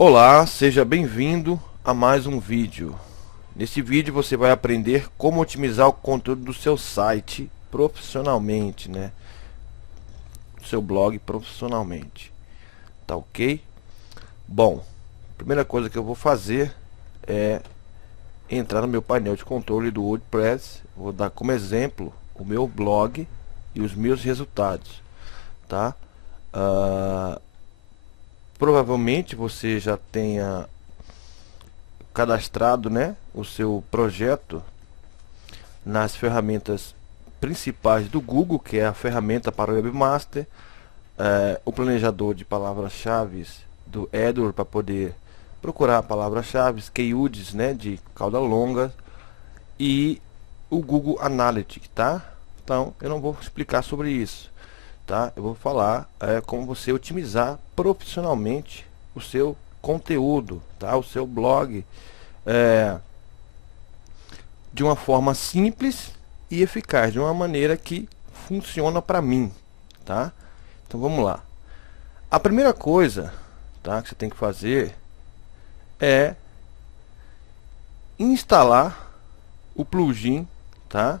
Olá, seja bem-vindo a mais um vídeo. Nesse vídeo você vai aprender como otimizar o conteúdo do seu site profissionalmente, né? Do seu blog profissionalmente, tá ok? Bom, a primeira coisa que eu vou fazer é entrar no meu painel de controle do WordPress. Vou dar como exemplo o meu blog e os meus resultados, tá? Ah, Provavelmente você já tenha cadastrado, né, o seu projeto nas ferramentas principais do Google, que é a ferramenta para o Webmaster, o planejador de palavras-chave do AdWords para poder procurar palavras-chave, keywords, né, de cauda longa, e o Google Analytics, tá? Então eu não vou explicar sobre isso, tá? Eu vou falar como você otimizar profissionalmente o seu conteúdo, tá? O seu blog, é, de uma forma simples e eficaz, de uma maneira que funciona para mim, tá? Então vamos lá. A primeira coisa, tá, que você tem que fazer é instalar o plugin, tá?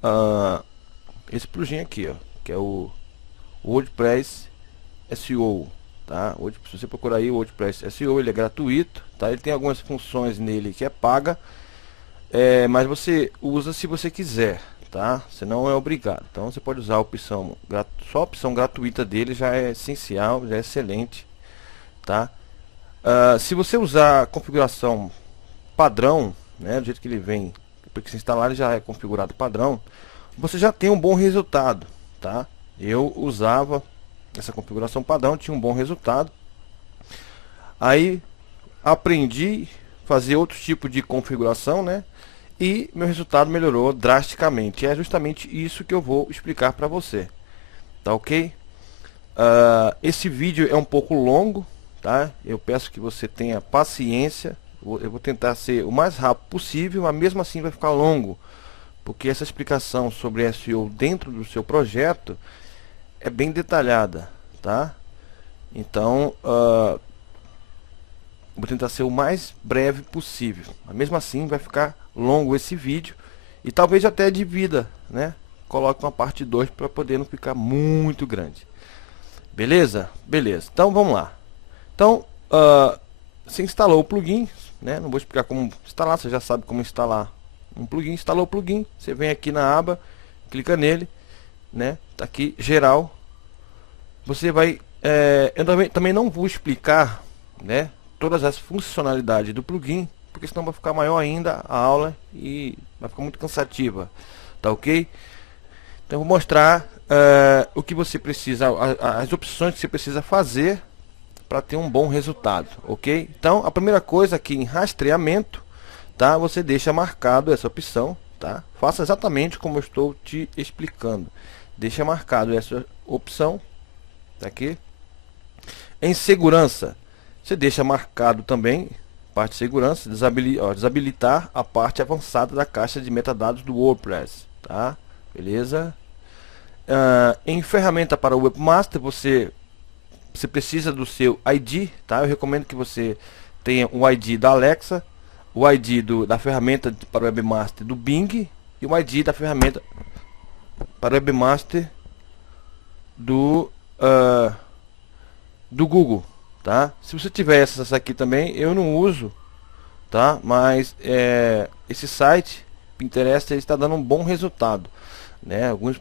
Ah, esse plugin aqui, ó, que é o WordPress SEO, tá? Se você procurar aí o WordPress SEO, ele é gratuito, tá? Ele tem algumas funções nele que é paga, mas você usa se você quiser, tá? Você não é obrigado. Então você pode usar a opção, só a opção gratuita dele já é essencial, já é excelente, tá? Se você usar a configuração padrão, né, do jeito que ele vem, porque se instalar ele já é configurado padrão, você já tem um bom resultado, tá? Eu usava essa configuração padrão, tinha um bom resultado. Aí aprendi a fazer outro tipo de configuração, né? E meu resultado melhorou drasticamente. É justamente isso que eu vou explicar para você, tá ok? Esse vídeo é um pouco longo, tá? Eu peço que você tenha paciência. Eu vou tentar ser o mais rápido possível, mas mesmo assim vai ficar longo, porque essa explicação sobre SEO dentro do seu projeto é bem detalhada, tá? Então, vou tentar ser o mais breve possível. Mas mesmo assim vai ficar longo esse vídeo e talvez até divida, né? Coloque uma parte 2 para poder não ficar muito grande. Beleza? Beleza. Então vamos lá. Então, você instalou o plugin, né? Não vou explicar como instalar, você já sabe como instalar um plugin. Instalou o plugin, você vem aqui na aba, clica nele, né? Tá aqui geral. Você vai, eu também não vou explicar, né, todas as funcionalidades do plugin, porque senão vai ficar maior ainda a aula e vai ficar muito cansativa, tá ok? Então eu vou mostrar o que você precisa, as opções que você precisa fazer para ter um bom resultado, ok? Então a primeira coisa aqui em rastreamento, tá? Você deixa marcado essa opção, tá? Faça exatamente como eu estou te explicando. Deixa marcado essa opção, tá aqui. Em segurança, você deixa marcado também parte de segurança, desabilitar a parte avançada da caixa de metadados do WordPress, tá? Beleza? Em ferramenta para o Webmaster, você precisa do seu ID, tá? Eu recomendo que você tenha o ID da Alexa, o ID da ferramenta para o Webmaster do Bing e o ID da ferramenta para o Webmaster do do Google, tá? Se você tiver essas aqui também, eu não uso, tá? Mas esse site Pinterest está dando um bom resultado, né? Alguns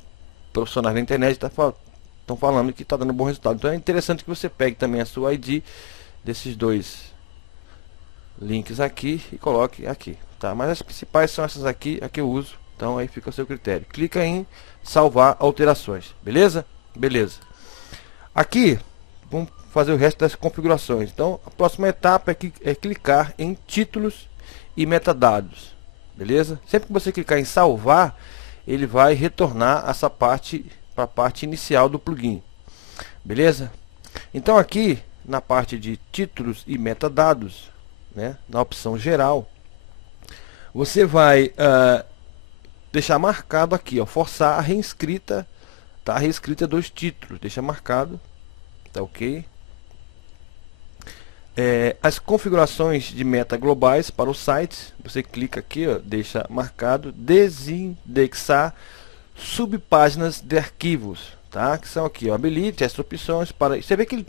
profissionais da internet estão falando que está dando um bom resultado. Então é interessante que você pegue também a sua ID desses dois links aqui e coloque aqui, tá? Mas as principais são essas aqui, a que eu uso. Então aí fica a seu critério. Clica em salvar alterações, beleza? Beleza. Aqui vamos fazer o resto das configurações. Então a próxima etapa é clicar em títulos e metadados, beleza? Sempre que você clicar em salvar, ele vai retornar essa parte para a parte inicial do plugin, beleza? Então aqui na parte de títulos e metadados, né, na opção geral, você vai deixar marcado aqui, ó, forçar a reescrita, tá? A reescrita dos títulos, deixa marcado, tá ok? As configurações de meta globais para o site, você clica aqui, ó, deixa marcado, desindexar subpáginas de arquivos, tá? Que são aqui, ó, habilite essas opções para... Você vê que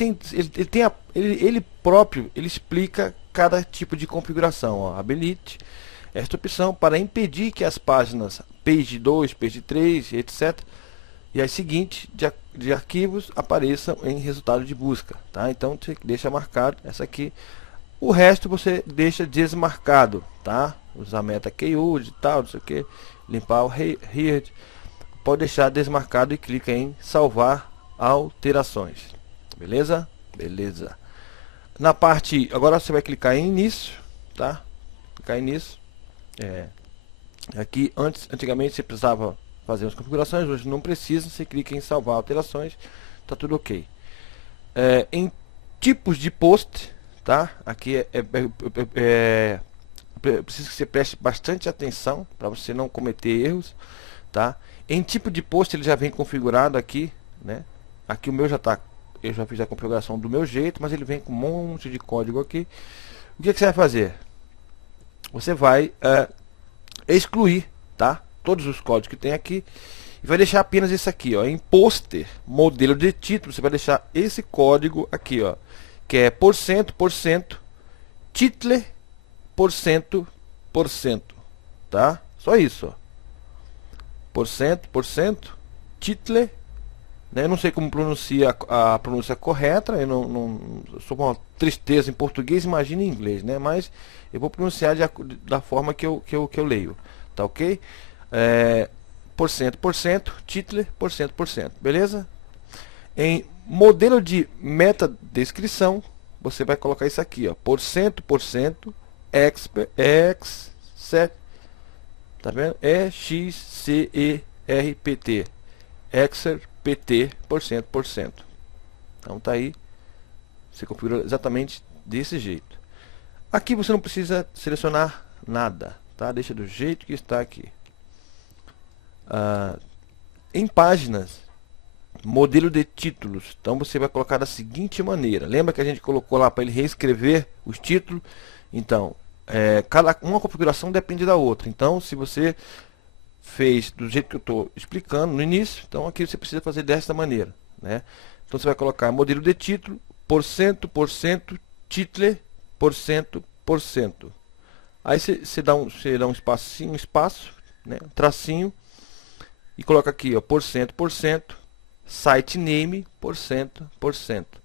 ele próprio, ele explica cada tipo de configuração, ó. Habilite esta opção para impedir que as páginas page 2, page 3, etc. e as seguintes de arquivos apareçam em resultado de busca, tá? Então você deixa marcado essa aqui. O resto você deixa desmarcado, tá? Usar meta keyword e tal, não sei o que, limpar o head, pode deixar desmarcado e clica em salvar alterações. Beleza? Beleza. Na parte, agora você vai clicar em início, tá? Clicar em início. Aqui antigamente você precisava fazer as configurações, hoje não precisa, você clica em salvar alterações, tá tudo ok. Em tipos de post, tá? Aqui preciso que você preste bastante atenção para você não cometer erros, tá? Em tipo de post ele já vem configurado aqui, né? Aqui o meu já tá, eu já fiz a configuração do meu jeito, mas ele vem com um monte de código aqui. O que você vai fazer? Você vai excluir, tá? Todos os códigos que tem aqui e vai deixar apenas esse aqui, ó, em pôster, modelo de título, você vai deixar esse código aqui, ó, que é %, title, %, tá? Só isso, ó. %, title, né? Eu não sei como pronuncia a pronúncia correta, eu não sou uma tristeza em português, imagina em inglês, né? Mas eu vou pronunciar da forma que eu leio, tá ok? %, title, %, beleza? Em modelo de meta descrição, você vai colocar isso aqui, ó, %, excerpt, tá vendo? EXCERPT, excerpt, %. Então tá aí, você configura exatamente desse jeito. Aqui você não precisa selecionar nada, tá? Deixa do jeito que está aqui. Em páginas, modelo de títulos, então você vai colocar da seguinte maneira. Lembra que a gente colocou lá para ele reescrever os títulos? Então, uma configuração depende da outra. Então, se você fez do jeito que eu estou explicando no início, então aqui você precisa fazer desta maneira, né? Então você vai colocar modelo de título, %, title, %. Aí você dá um espaço, né? Tracinho, e coloca aqui, ó, %, site name, %.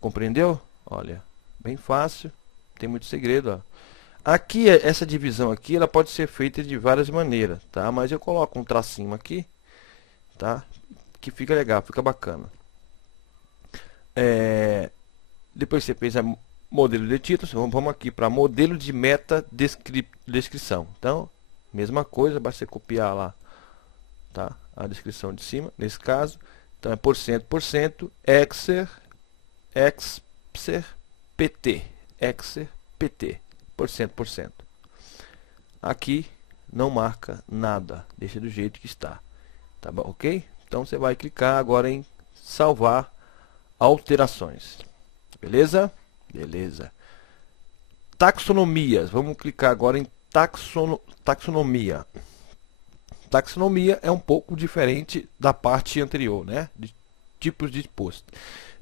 Compreendeu? Olha, bem fácil, tem muito segredo, ó. Aqui, essa divisão aqui, ela pode ser feita de várias maneiras, tá? Mas eu coloco um tracinho aqui, tá? Que fica legal, fica bacana. Depois você fez a modelo de título, vamos aqui para modelo de meta descrição. Então, mesma coisa, basta você copiar lá, tá? A descrição de cima, nesse caso. Então é %, excerpt, %. Aqui não marca nada, deixa do jeito que está, tá bom, ok? Então você vai clicar agora em salvar alterações, beleza? Beleza. Taxonomias, vamos clicar agora em taxonomia. Taxonomia é um pouco diferente da parte anterior, né? De tipos de post.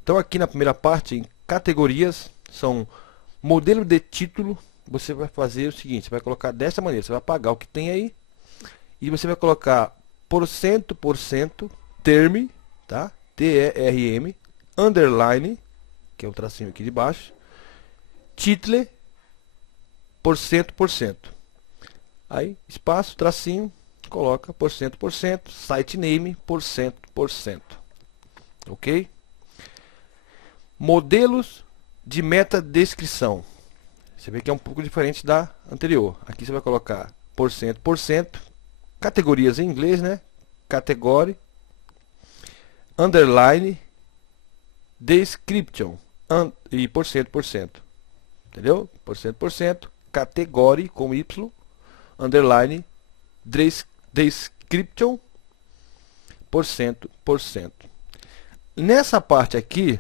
Então aqui na primeira parte, em categorias, são modelo de título. Você vai fazer o seguinte, você vai colocar dessa maneira, você vai apagar o que tem aí e você vai colocar %, term, tá? T-E-R-M, underline, que é o tracinho aqui de baixo, title, %. Aí, espaço, tracinho, coloca %, site name, %. Ok? Modelos de meta descrição. Você vê que é um pouco diferente da anterior. Aqui você vai colocar %, categorias em inglês, né? Category, underline, description e %. Entendeu? %, category com Y, underline, description, %. Nessa parte aqui,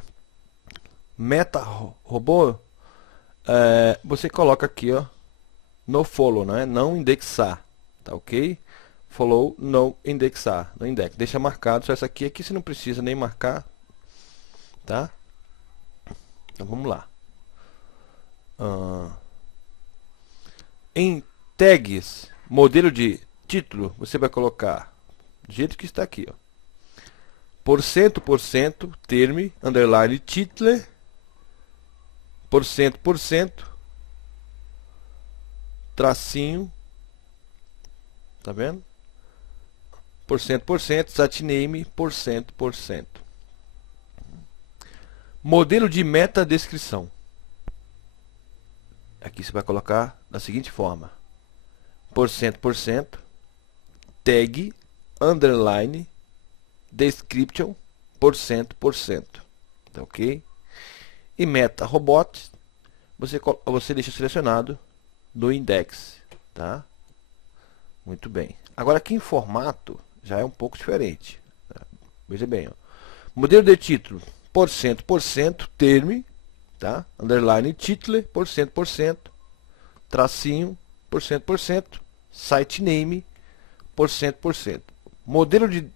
meta robô, você coloca aqui, ó, no follow, né? Não indexar, tá ok? Follow, não indexar, no index. Deixa marcado só essa aqui. Aqui você não precisa nem marcar, tá? Então vamos lá. Em tags, modelo de título, você vai colocar do jeito que está aqui, ó. Porcento, term, underline, title, porcento, tracinho, tá vendo? Porcento, site name, porcento. Modelo de meta descrição. Aqui você vai colocar da seguinte forma: porcento, tag, underline, description, porcento, tá ok? E meta robot, você deixa selecionado no index, tá? Muito bem. Agora aqui em formato já é um pouco diferente, tá? Veja bem, ó. Modelo de título, porcento, term, tá? Underline, title, porcento, tracinho, porcento, site name, porcento. Modelo de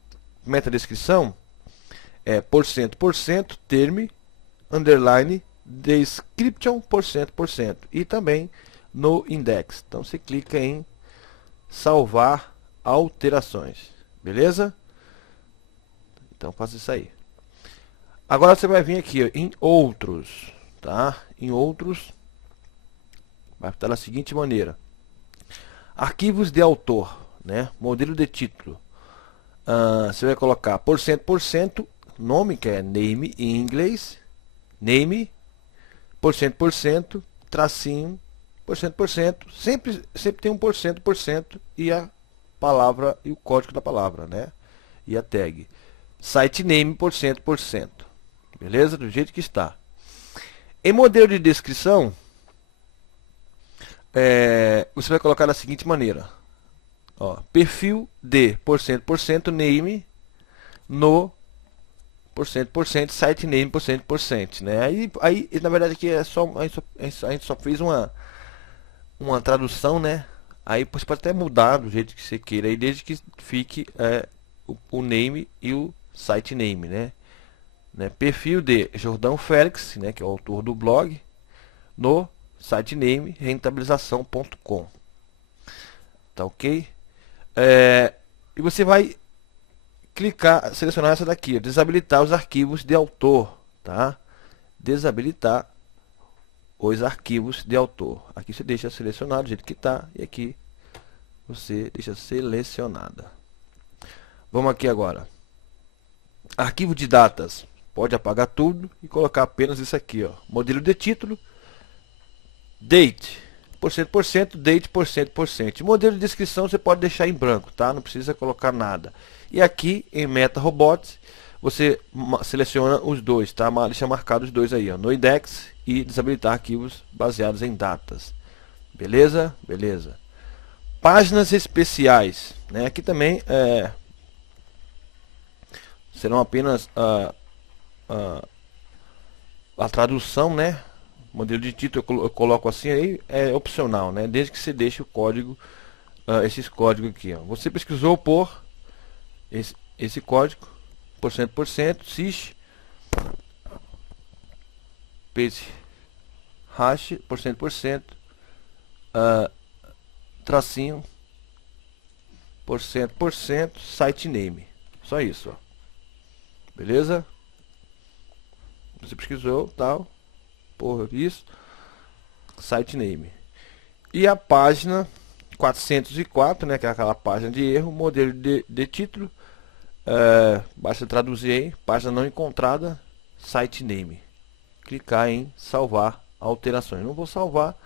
meta descrição é porcento, term, underline, description, porcento. E também no index. Então você clica em salvar alterações. Beleza? Então faça isso aí. Agora você vai vir aqui, ó, em outros, tá? Em outros, vai estar da seguinte maneira: arquivos de autor, né? Modelo de título. Você vai colocar porcento, nome, que é name em inglês, name, porcento, tracinho, porcento, sempre tem um porcento e a palavra e o código da palavra, né? E a tag. Site name, porcento. Beleza? Do jeito que está. Em modelo de descrição, você vai colocar da seguinte maneira: ó, perfil de porcento, name, no porcento, site name, porcento, né? Aí na verdade aqui a gente só fez uma tradução, né? Aí você pode até mudar do jeito que você queira, aí desde que fique o name e o site name, né? Perfil de Jordão Félix, né, que é o autor do blog, no site name rentabilização.com. Tá ok? E você vai clicar, selecionar essa daqui, ó, desabilitar os arquivos de autor, tá? Desabilitar os arquivos de autor. Aqui você deixa selecionado do jeito que está e aqui você deixa selecionada. Vamos aqui agora. Arquivo de datas. Pode apagar tudo e colocar apenas isso aqui, ó. Modelo de título, date, porcento, date, porcento. Modelo de descrição você pode deixar em branco, tá? Não precisa colocar nada. E aqui em Meta Robots, você seleciona os dois, tá? Deixa marcado os dois aí, ó, no index e desabilitar arquivos baseados em datas. Beleza? Beleza. Páginas especiais, né? Aqui também serão apenas a tradução, né? Modelo de título eu coloco assim aí, é opcional, né? Desde que você deixe o código, esses códigos aqui, ó. Você pesquisou por esse código, porcento, sys, page hash, porcento, tracinho, porcento, site name. Só isso, ó. Beleza? Você pesquisou, tal, por isso, site name. E a página 404, né, que é aquela página de erro, modelo de título, basta traduzir aí, página não encontrada, site name. Clicar em salvar alterações. Não vou salvar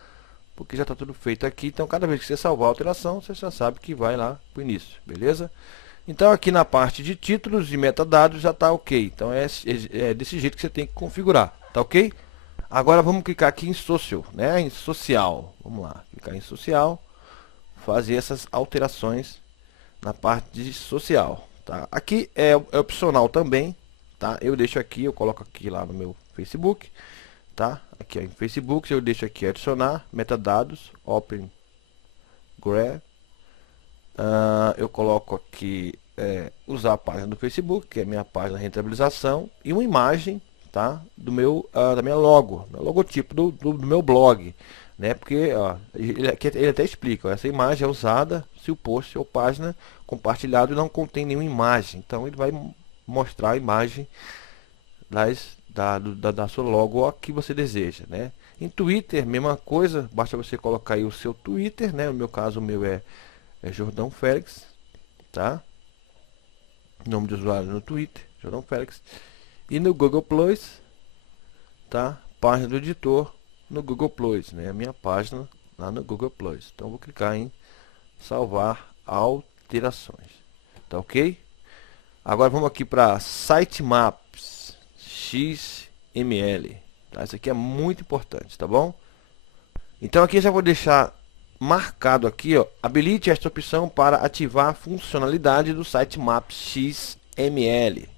porque já está tudo feito aqui, então cada vez que você salvar a alteração, você já sabe que vai lá para o início, beleza? Então aqui na parte de títulos e metadados já está ok. Então é desse jeito que você tem que configurar, tá ok? Agora vamos clicar aqui em social, né? Em social, vamos lá, clicar em social, fazer essas alterações na parte de social, tá? Aqui é opcional também, tá? Eu deixo aqui, eu coloco aqui lá no meu Facebook, tá? Aqui ó, em Facebook eu deixo aqui adicionar metadados, Open Graph. Eu coloco aqui usar a página do Facebook, que é a minha página de rentabilização, e uma imagem, tá, do meu da minha logotipo do meu blog, né? Porque ó, ele até explica, ó, essa imagem é usada se o post ou página compartilhado não contém nenhuma imagem. Então ele vai mostrar a imagem da sua logo que você deseja, né? Em Twitter, mesma coisa, basta você colocar aí o seu Twitter, né? No meu caso, o meu é Jordão Félix, tá? Nome de usuário no Twitter, Jordão Félix. E no Google Plus, tá? Página do editor no Google Plus, né? A minha página lá no Google Plus. Então vou clicar em salvar alterações, tá ok? Agora vamos aqui para Sitemaps XML, tá? Isso aqui é muito importante, tá bom? Então aqui eu já vou deixar marcado aqui, ó, habilite esta opção para ativar a funcionalidade do Sitemaps XML.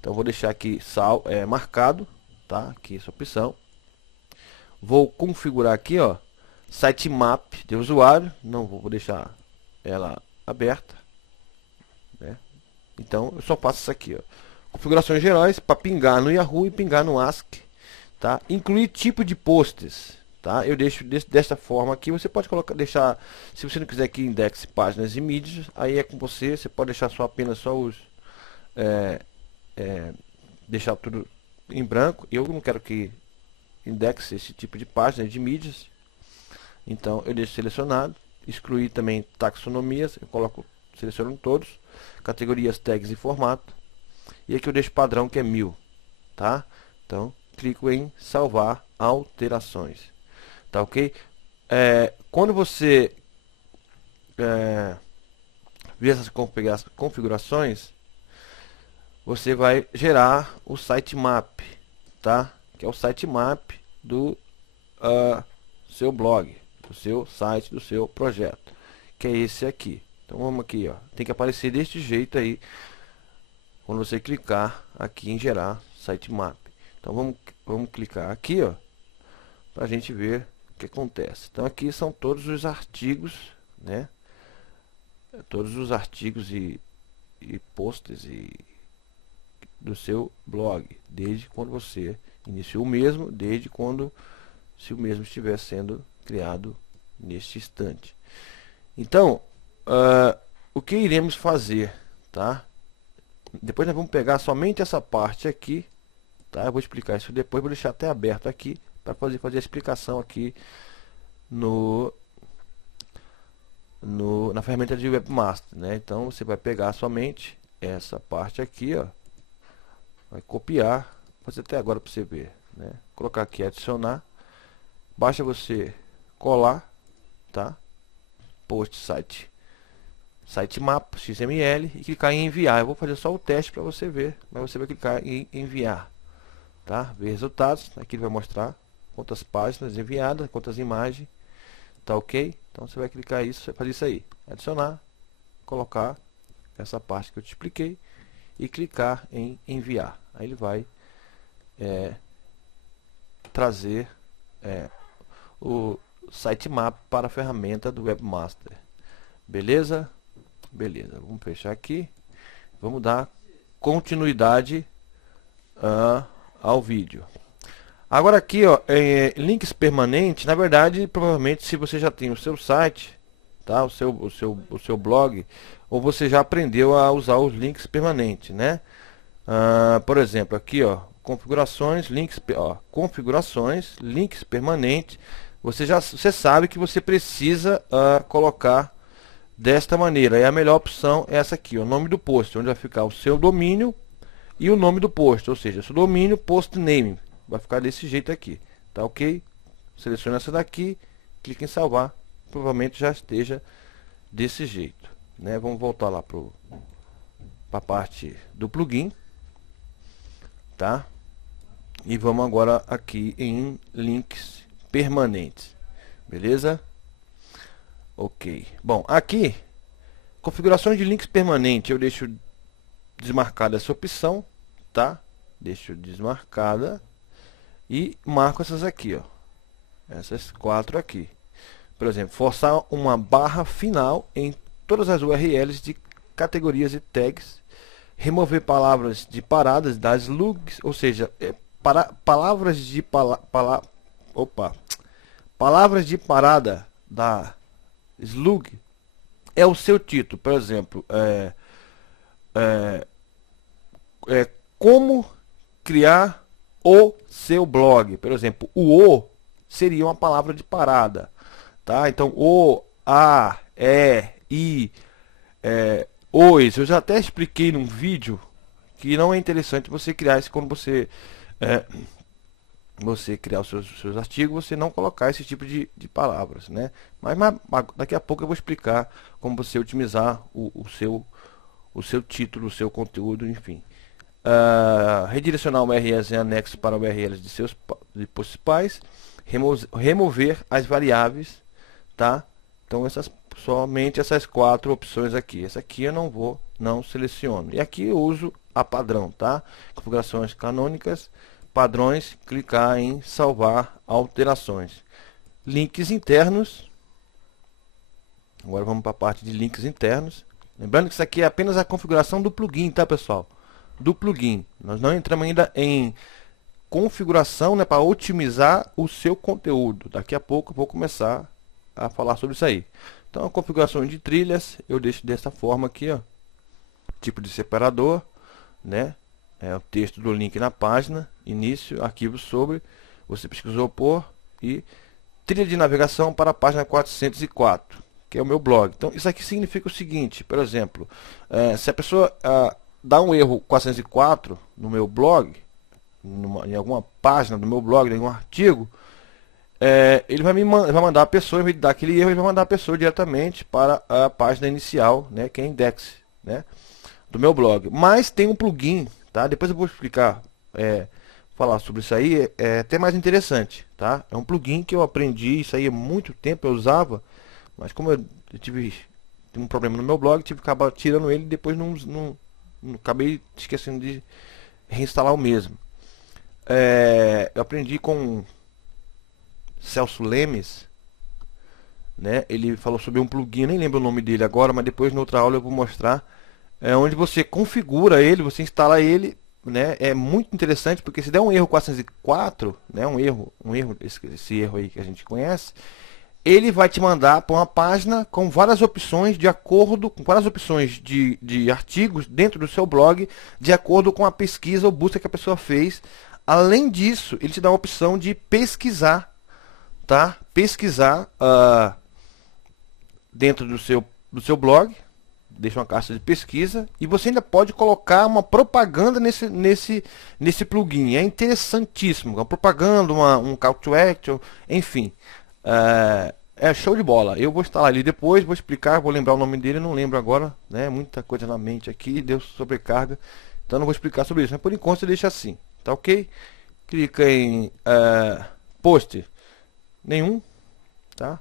Então vou deixar aqui marcado, tá? Aqui essa opção. Vou configurar aqui, ó, sitemap de usuário, não vou deixar ela aberta, né? Então eu só faço isso aqui, ó. Configurações gerais para pingar no Yahoo e pingar no Ask, tá? Incluir tipo de posts, tá? Eu deixo desta forma aqui. Você pode deixar, se você não quiser que indexe páginas e mídias, aí é com você. Você pode deixar apenas os deixar tudo em branco. Eu não quero que indexe esse tipo de página de mídias, então eu deixo selecionado. Excluir também taxonomias, eu seleciono todos, categorias, tags e formato, e aqui eu deixo padrão, que é 1000, tá? Então clico em salvar alterações, tá ok? Quando você ver essas configurações, você vai gerar o sitemap, tá? Que é o sitemap do seu blog, do seu site, do seu projeto, que é esse aqui. Então vamos aqui, ó, tem que aparecer deste jeito aí quando você clicar aqui em gerar sitemap. Então vamos clicar aqui, ó, para a gente ver o que acontece. Então aqui são todos os artigos, né? Todos os artigos e posts do seu blog, desde quando você iniciou o mesmo, desde quando se o mesmo estiver sendo criado neste instante. Então, o que iremos fazer, tá? Depois nós vamos pegar somente essa parte aqui, tá? Eu vou explicar isso depois, vou deixar até aberto aqui para fazer a explicação aqui na ferramenta de Webmaster, né? Então você vai pegar somente essa parte aqui, ó, vai copiar, vou fazer até agora para você ver, né? Colocar aqui adicionar, basta você colar, tá? Post sitemap XML e clicar em enviar. Eu vou fazer só o teste para você ver, mas você vai clicar em enviar, tá? Ver resultados, aqui ele vai mostrar quantas páginas enviadas, quantas imagens, tá ok? Então você vai clicar isso, fazer isso aí, adicionar, colocar essa parte que eu te expliquei e clicar em enviar. Aí ele vai trazer o sitemap para a ferramenta do Webmaster. Beleza? Beleza, vamos fechar aqui. Vamos dar continuidade ao vídeo. Agora aqui, ó, links permanentes. Na verdade, provavelmente, se você já tem o seu site, tá, o seu blog, ou você já aprendeu a usar os links permanentes, né? Por exemplo, aqui, ó, configurações, links permanentes. Você sabe que você precisa colocar desta maneira. E a melhor opção é essa aqui, o nome do post, onde vai ficar o seu domínio e o nome do post, ou seja, seu domínio, post name, vai ficar desse jeito aqui, tá ok? Seleciona essa daqui, clica em salvar, provavelmente já esteja desse jeito, né? Vamos voltar lá para a parte do plugin, tá? E vamos agora aqui em links permanentes, beleza? Ok. Bom, aqui, configurações de links permanentes, eu deixo desmarcada essa opção, tá? Deixo desmarcada. e marco essas aqui, ó, essas 4 aqui. Por exemplo, forçar uma barra final em todas as URLs de categorias e tags, remover palavras de paradas das slugs, ou seja, palavras de palavras de parada da slug é o seu título. Por exemplo, como criar o seu blog. Por exemplo, o seria uma palavra de parada, tá? Então, o, a, i, os. Eu já até expliquei num vídeo que não é interessante você criar isso quando você criar os seus artigos, você não colocar esse tipo de palavras, né? Mas daqui a pouco eu vou explicar como você otimizar o seu título, o seu conteúdo, enfim. Redirecionar URLs em anexo para URLs de seus principais, remover as variáveis, tá? Então somente essas 4 opções aqui. Essa aqui eu não seleciono. E aqui eu uso a padrão, tá? Configurações canônicas, padrões, clicar em salvar alterações. Links internos. Agora vamos para a parte de links internos. Lembrando que isso aqui é apenas a configuração do plugin, tá, pessoal? Do plugin. Nós não entramos ainda em configuração, né, para otimizar o seu conteúdo. Daqui a pouco eu vou começar a falar sobre isso aí. Então, a configuração de trilhas eu deixo dessa forma aqui, ó. Tipo de separador, né? O texto do link na página, início, arquivo sobre, você pesquisou por, e trilha de navegação para a página 404, que é o meu blog. Então, isso aqui significa o seguinte, por exemplo, se a pessoa dá um erro 404 no meu blog, em alguma página do meu blog, em algum artigo, ele vai mandar a pessoa, em vez de dar aquele erro, ele vai mandar a pessoa diretamente para a página inicial, né, que é index, né, do meu blog. Mas tem um plugin, tá? Depois eu vou explicar, falar sobre isso aí, é até mais interessante, tá? É um plugin que eu aprendi, isso aí há muito tempo eu usava, mas como eu tive um problema no meu blog, tive que acabar tirando ele e depois não acabei esquecendo de reinstalar o mesmo. Eu aprendi com Celso Lemes, né? Ele falou sobre um plugin, nem lembro o nome dele agora, mas depois na outra aula eu vou mostrar, onde você configura ele, você instala ele, né? É muito interessante porque se der um erro 404, né? Um erro, esse erro aí que a gente conhece, ele vai te mandar para uma página com várias opções com várias opções de artigos dentro do seu blog, de acordo com a pesquisa ou busca que a pessoa fez. Além disso, ele te dá a opção de pesquisar, tá? Pesquisar dentro do seu blog, deixa uma caixa de pesquisa, e você ainda pode colocar uma propaganda nesse plugin. É interessantíssimo, uma propaganda, um call to action, enfim. É show de bola. Eu vou instalar ali depois, vou explicar, vou lembrar o nome dele, não lembro agora, né? Muita coisa na mente aqui, deu sobrecarga, então não vou explicar sobre isso. Mas por enquanto você deixa assim, tá ok? Clica em post, nenhum, tá?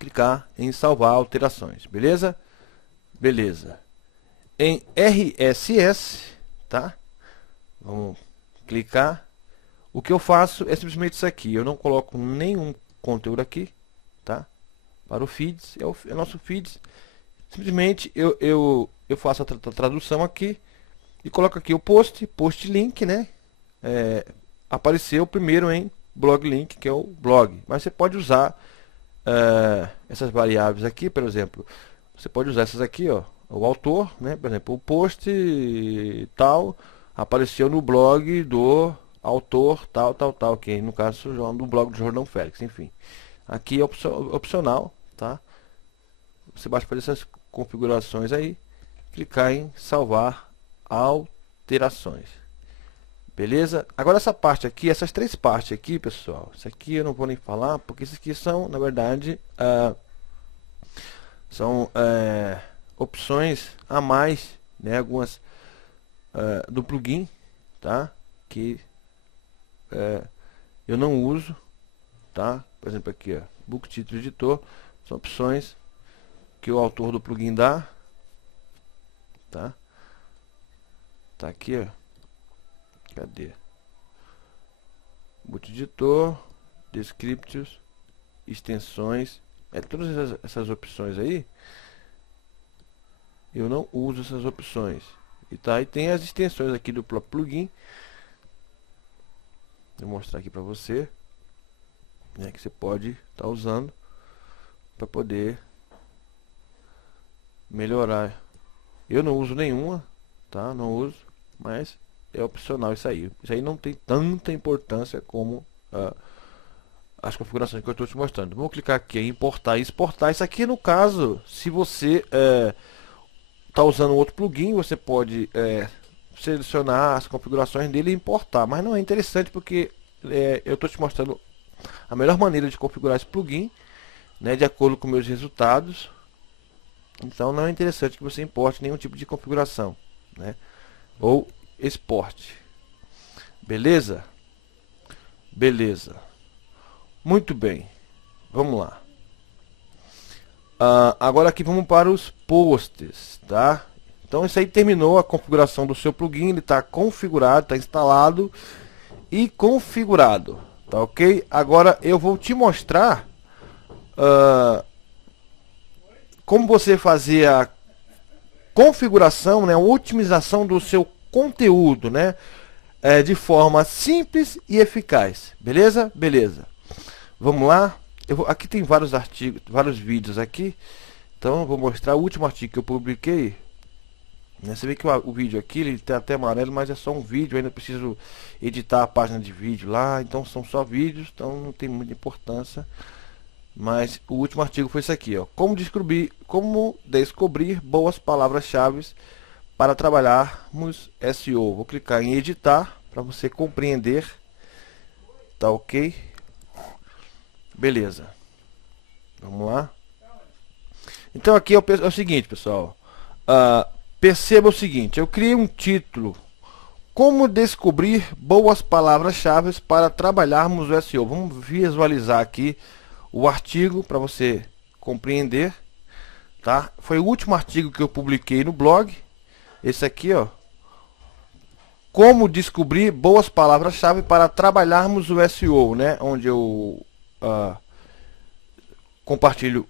Clicar em salvar alterações, beleza? Beleza. Em RSS, tá? Vamos clicar. O que eu faço é simplesmente isso aqui. Eu não coloco nenhum conteúdo aqui, tá? Para o feeds, é nosso feeds. Simplesmente eu faço a tradução aqui e coloco aqui o post link, né? Apareceu primeiro em blog link, que é o blog. Mas você pode usar essas variáveis aqui, por exemplo. Você pode usar essas aqui, ó. O autor, né? Por exemplo, o post tal apareceu no blog do autor tal, que no caso do blog do Jordão Félix, enfim. Aqui é opcional, tá? Você basta fazer essas configurações aí, clicar em salvar alterações. Beleza? Agora essa parte aqui, essas 3 partes aqui, pessoal, isso aqui eu não vou nem falar, porque isso aqui são, na verdade, são opções a mais, né? Algumas do plugin, tá? Que eu não uso, tá? Por exemplo aqui, ó, Book Título Editor, são opções que o autor do plugin dá, tá? Tá aqui, ó. Cadê? multi-editor, descriptors, extensões, todas essas opções aí, eu não uso essas opções. E tá, e tem as extensões aqui do próprio plugin. Vou mostrar aqui para você, né, que você pode estar usando para poder melhorar. Eu não uso nenhuma, tá? Não uso, mas é opcional isso aí. Isso aí não tem tanta importância como as configurações que eu estou te mostrando. Vou clicar aqui em importar e exportar. Isso aqui no caso, se você está usando outro plugin, você pode selecionar as configurações dele e importar. Mas não é interessante porque eu estou te mostrando a melhor maneira de configurar esse plugin, né, de acordo com meus resultados. Então não é interessante que você importe nenhum tipo de configuração, né, ou exporte. Beleza? Beleza. Muito bem. Vamos lá. Agora aqui vamos para os posts, tá? Então isso aí terminou a configuração do seu plugin. Ele está configurado, está instalado e configurado, tá ok? Agora eu vou te mostrar como você fazer a configuração, né, a otimização do seu conteúdo, né, de forma simples e eficaz. Beleza? Beleza. Vamos lá. Aqui tem vários artigos, vários vídeos aqui. Então eu vou mostrar o último artigo que eu publiquei. Você vê que o vídeo aqui ele está até amarelo, mas é só um vídeo. Eu ainda preciso editar a página de vídeo lá. Então são só vídeos, então não tem muita importância. Mas o último artigo foi isso aqui, ó. Como descobrir boas palavras-chave para trabalharmos SEO. Vou clicar em editar para você compreender. Tá ok? Beleza. Vamos lá. Então aqui é o seguinte, pessoal. Perceba o seguinte. Eu criei um título. Como descobrir boas palavras-chave para trabalharmos o SEO. Vamos visualizar aqui o artigo para você compreender. Tá? Foi o último artigo que eu publiquei no blog. Esse aqui, ó. Como descobrir boas palavras-chave para trabalharmos o SEO, né? Onde eu compartilho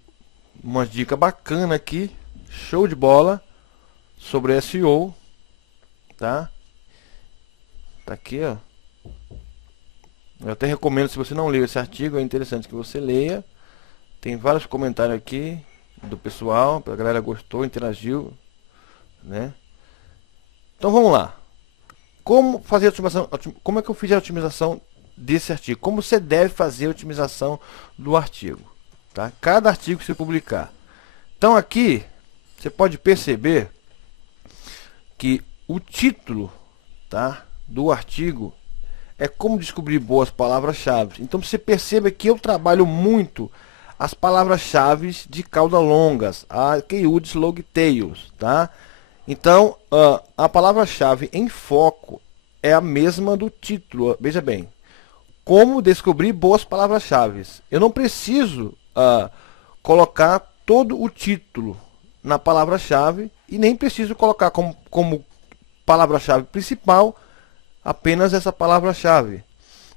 uma dica bacana aqui, show de bola, sobre SEO, tá? Tá aqui, ó. Eu até recomendo, se você não leu esse artigo, é interessante que você leia. Tem vários comentários aqui do pessoal, a galera gostou, interagiu, né? Então vamos lá. Como fazer a otimização? Como é que eu fiz a otimização desse artigo? Como você deve fazer a otimização do artigo? Tá? Cada artigo que você publicar. Então aqui você pode perceber que o título, tá, do artigo é como descobrir boas palavras-chave. Então você perceba que eu trabalho muito as palavras-chave de cauda longas, a keywords long tails, tá? Então a palavra-chave em foco é a mesma do título. Veja bem, como descobrir boas palavras-chave. Eu não preciso colocar todo o título na palavra-chave e nem preciso colocar como palavra-chave principal apenas essa palavra-chave.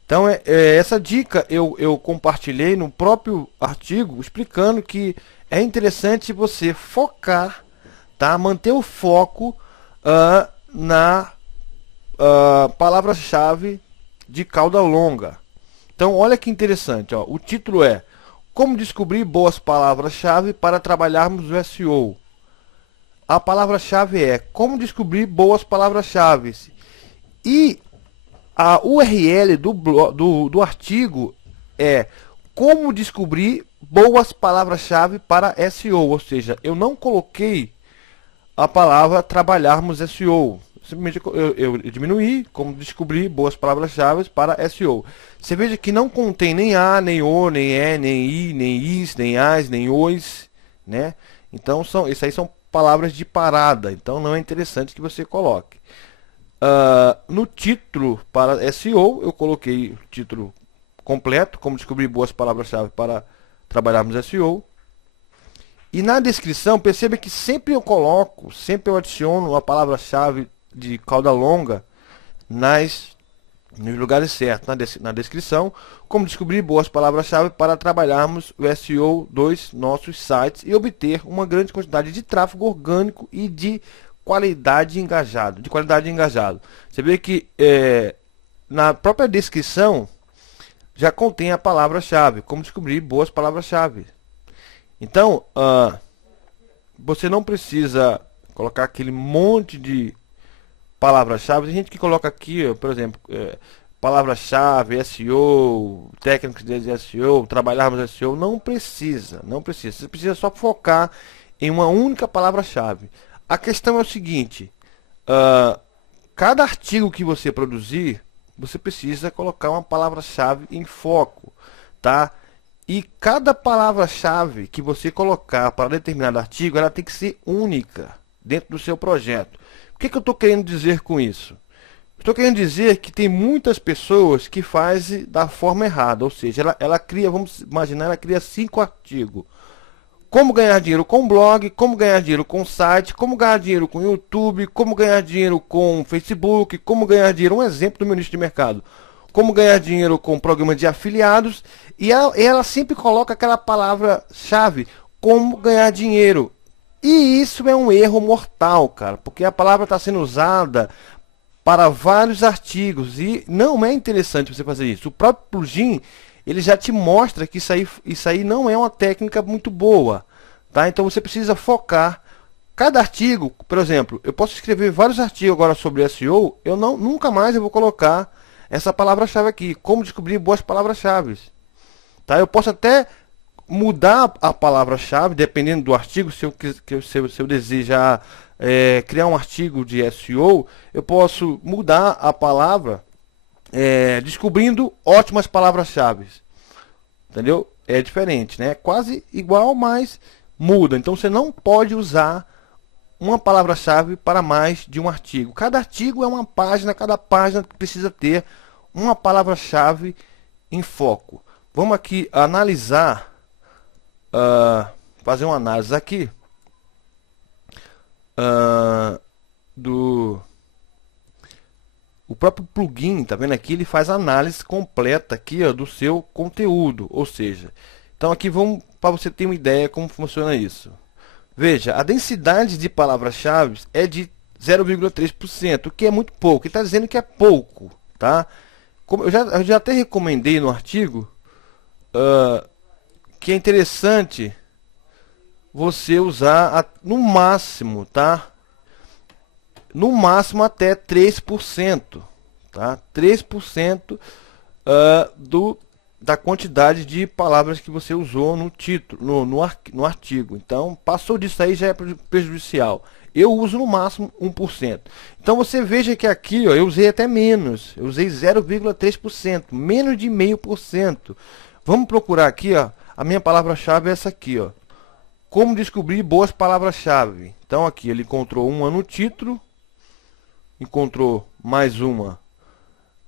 Então essa dica eu compartilhei no próprio artigo, explicando que é interessante você focar, tá? Manter o foco na palavra-chave de cauda longa. Então olha que interessante, ó. O título é Como descobrir boas palavras-chave para trabalharmos o SEO. A palavra-chave é Como descobrir boas palavras-chave. E a URL do artigo é Como descobrir boas palavras-chave para SEO. Ou seja, eu não coloquei a palavra trabalharmos SEO. Simplesmente eu diminuí como descobrir boas palavras-chave para SEO. Você veja que não contém nem A, nem O, nem E, nem I, nem IS, nem AS, nem OIS, né? Então isso aí são palavras de parada. Então não é interessante que você coloque. No título para SEO, eu coloquei o título completo, como descobrir boas palavras-chave para trabalharmos SEO. E na descrição, perceba que sempre eu adiciono a palavra-chave de cauda longa nas nos lugares certos, na descrição, como descobrir boas palavras-chave para trabalharmos o SEO dos nossos sites e obter uma grande quantidade de tráfego orgânico e de qualidade engajado, Você vê que na própria descrição já contém a palavra-chave, como descobrir boas palavras-chave. Então, você não precisa colocar aquele monte de palavras-chave. Tem gente que coloca aqui, ó, por exemplo, palavra-chave, SEO, técnicos de SEO, trabalharmos SEO. Não precisa, não precisa. Você precisa só focar em uma única palavra-chave. A questão é o seguinte, cada artigo que você produzir, você precisa colocar uma palavra-chave em foco, tá? E cada palavra-chave que você colocar para determinado artigo, ela tem que ser única dentro do seu projeto. O que eu estou querendo dizer com isso? Estou querendo dizer que tem muitas pessoas que fazem da forma errada, ou seja, ela cria, vamos imaginar, ela cria 5 artigos. Como ganhar dinheiro com blog, como ganhar dinheiro com site, como ganhar dinheiro com YouTube, como ganhar dinheiro com Facebook, como ganhar dinheiro, um exemplo do meu nicho de mercado, como ganhar dinheiro com programa de afiliados, e ela sempre coloca aquela palavra-chave, como ganhar dinheiro. E isso é um erro mortal, cara, porque a palavra está sendo usada para vários artigos e não é interessante você fazer isso. O próprio plugin, ele já te mostra que isso aí não é uma técnica muito boa, tá? Então você precisa focar cada artigo. Por exemplo, eu posso escrever vários artigos agora sobre SEO, nunca mais eu vou colocar essa palavra-chave aqui, como descobrir boas palavras-chave, tá? Eu posso até mudar a palavra-chave, dependendo do artigo. Se eu desejar criar um artigo de SEO, eu posso mudar a palavra, descobrindo ótimas palavras-chave. Entendeu? É diferente, né? Quase igual, mas muda. Então você não pode usar uma palavra-chave para mais de um artigo. Cada artigo é uma página, cada página precisa ter uma palavra-chave em foco. Vamos aqui analisar, fazer uma análise aqui o próprio plugin, tá vendo aqui? Ele faz análise completa aqui, ó, do seu conteúdo, ou seja, então aqui vamos para você ter uma ideia como funciona isso. Veja, a densidade de palavras-chave é de 0,3%, o que é muito pouco. Ele está dizendo que é pouco, tá? Como eu já até recomendei no artigo, que é interessante você usar no máximo, tá? No máximo até 3%, tá? 3% da quantidade de palavras que você usou no título, no artigo. Então, passou disso aí já é prejudicial. Eu uso no máximo 1%. Então você veja que aqui, ó, eu usei até menos. Eu usei 0,3%, menos de 0,5%. Vamos procurar aqui, ó. A minha palavra-chave é essa aqui, ó. Como descobrir boas palavras-chave. Então aqui ele encontrou uma no título, encontrou mais uma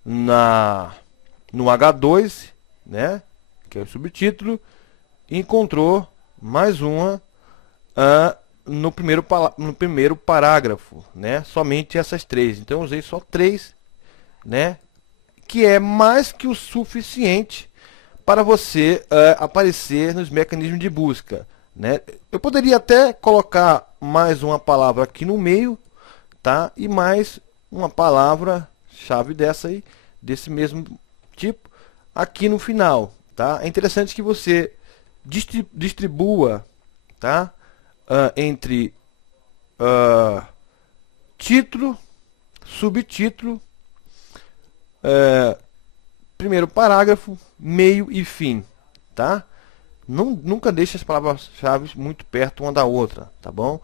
no H2, né, que é o subtítulo, e encontrou mais uma no primeiro parágrafo, né? Somente essas 3. Então eu usei só 3, né? Que é mais que o suficiente para você aparecer nos mecanismos de busca, né? Eu poderia até colocar mais uma palavra aqui no meio, tá? E mais uma palavra-chave dessa aí, desse mesmo tipo, aqui no final, tá? É interessante que você distribua, tá? Entre título, subtítulo, primeiro parágrafo, meio e fim, tá? Nunca deixe as palavras-chave muito perto uma da outra, tá bom?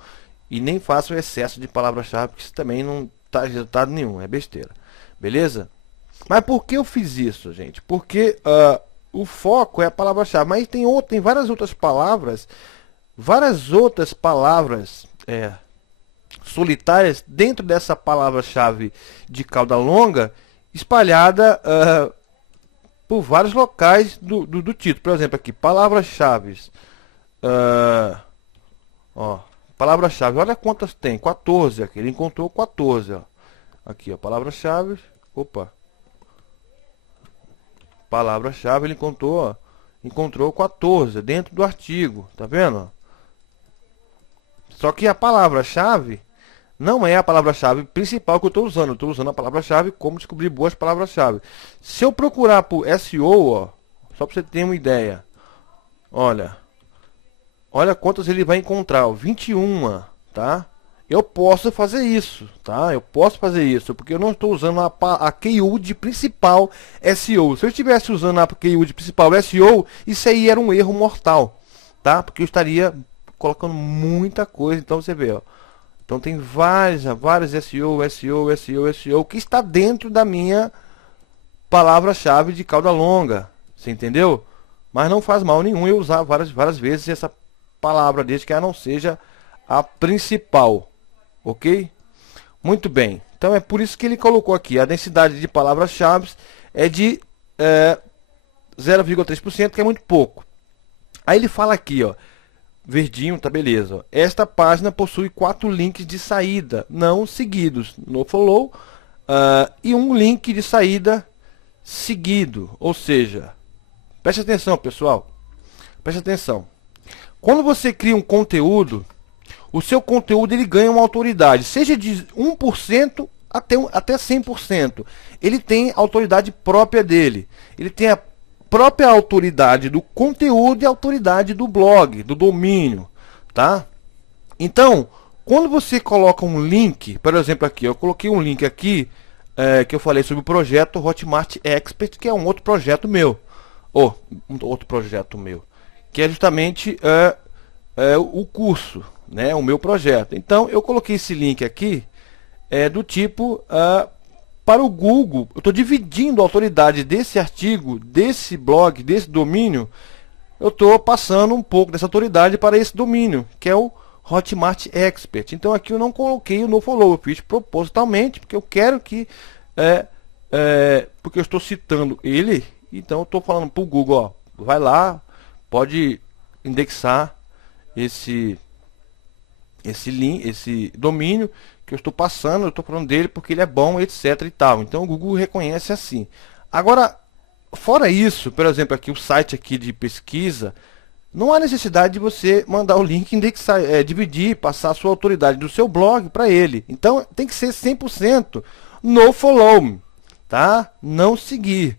E nem faça o excesso de palavra-chave, porque isso também não traz resultado nenhum, é besteira, beleza? Mas por que eu fiz isso, gente? Porque o foco é a palavra-chave, mas tem várias outras palavras solitárias dentro dessa palavra-chave de cauda longa, espalhada por vários locais do título. Por exemplo, aqui, palavras-chave. Palavra-chave, olha quantas tem, 14 aqui, ele encontrou 14, ó. Aqui, ó, palavra-chave, opa, palavra-chave, ele encontrou 14 dentro do artigo, tá vendo? Só que a palavra-chave não é a palavra-chave principal que eu estou usando. Eu estou usando a palavra-chave como descobrir boas palavras-chave. Se eu procurar por SEO, ó, só para você ter uma ideia, olha quantas ele vai encontrar, ó, 21, tá? Eu posso fazer isso, tá? Eu posso fazer isso, porque eu não estou usando a keyword principal SEO. Se eu estivesse usando a keyword principal SEO, isso aí era um erro mortal, tá? Porque eu estaria colocando muita coisa. Então você vê, ó. Então tem várias SEO que está dentro da minha palavra-chave de cauda longa. Você entendeu? Mas não faz mal nenhum eu usar várias vezes essa palavra, desde que ela não seja a principal. Ok? Muito bem. Então é por isso que ele colocou aqui. A densidade de palavras-chave é de 0,3%, que é muito pouco. Aí ele fala aqui, ó. Verdinho, tá beleza. Esta página possui 4 links de saída não seguidos, no follow, e um link de saída seguido. Ou seja, preste atenção, pessoal. Preste atenção. Quando você cria um conteúdo, o seu conteúdo ele ganha uma autoridade, seja de 1% até 100%. Ele tem autoridade própria dele. Ele tem a própria autoridade do conteúdo e a autoridade do blog, do domínio, tá? Então, quando você coloca um link, por exemplo aqui, eu coloquei um link aqui, que eu falei sobre o projeto Hotmart Expert, que é um outro projeto meu, que é justamente o curso, né, o meu projeto. Então, eu coloquei esse link aqui, do tipo... para o Google, eu estou dividindo a autoridade desse artigo, desse blog, desse domínio. Eu estou passando um pouco dessa autoridade para esse domínio, que é o Hotmart Expert. Então aqui eu não coloquei o nofollow, eu fiz propositalmente, porque eu quero que... porque eu estou citando ele, então eu estou falando para o Google, ó, vai lá, pode indexar esse link, esse domínio que eu estou passando, eu estou falando dele porque ele é bom, etc e tal. Então o Google reconhece assim. Agora, fora isso, por exemplo, aqui o site aqui de pesquisa, não há necessidade de você mandar o link indexar, dividir, passar a sua autoridade do seu blog para ele. Então tem que ser 100% no follow, tá? Não seguir.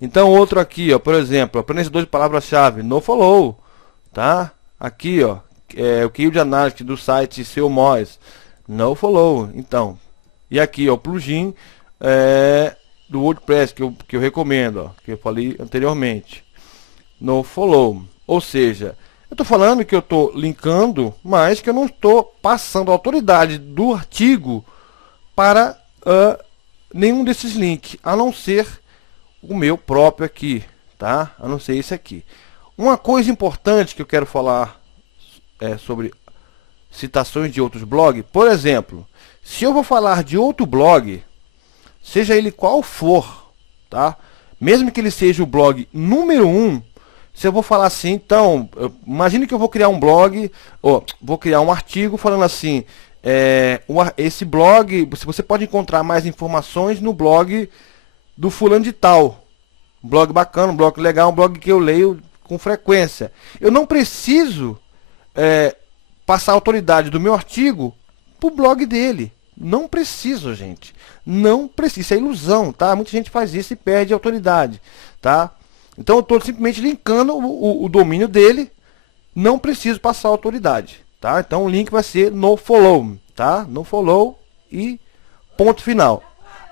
Então outro aqui, ó, por exemplo, aprendizador de palavra-chave, no follow, tá? Aqui, ó, o keyword de análise do site Seu Moz, no follow. Então, e aqui, ó, o plugin do WordPress que eu recomendo, ó, que eu falei anteriormente, no follow. Ou seja, eu estou falando que eu estou linkando, mas que eu não estou passando a autoridade do artigo para nenhum desses links, a não ser o meu próprio aqui, tá? A não ser esse aqui. Uma coisa importante que eu quero falar sobre citações de outros blogs, por exemplo, se eu vou falar de outro blog, seja ele qual for, tá? Mesmo que ele seja o blog número 1, se eu vou falar assim, então, imagine que eu vou criar um blog, vou criar um artigo falando assim, esse blog, você pode encontrar mais informações no blog do fulano de tal. Um blog bacana, um blog legal, um blog que eu leio com frequência. Eu não preciso passar a autoridade do meu artigo para o blog dele. Não preciso, gente. Não preciso. Isso é ilusão, tá? Muita gente faz isso e perde a autoridade, tá? Então eu estou simplesmente linkando o domínio dele. Não preciso passar a autoridade, tá? Então o link vai ser no follow, tá? No follow e ponto final.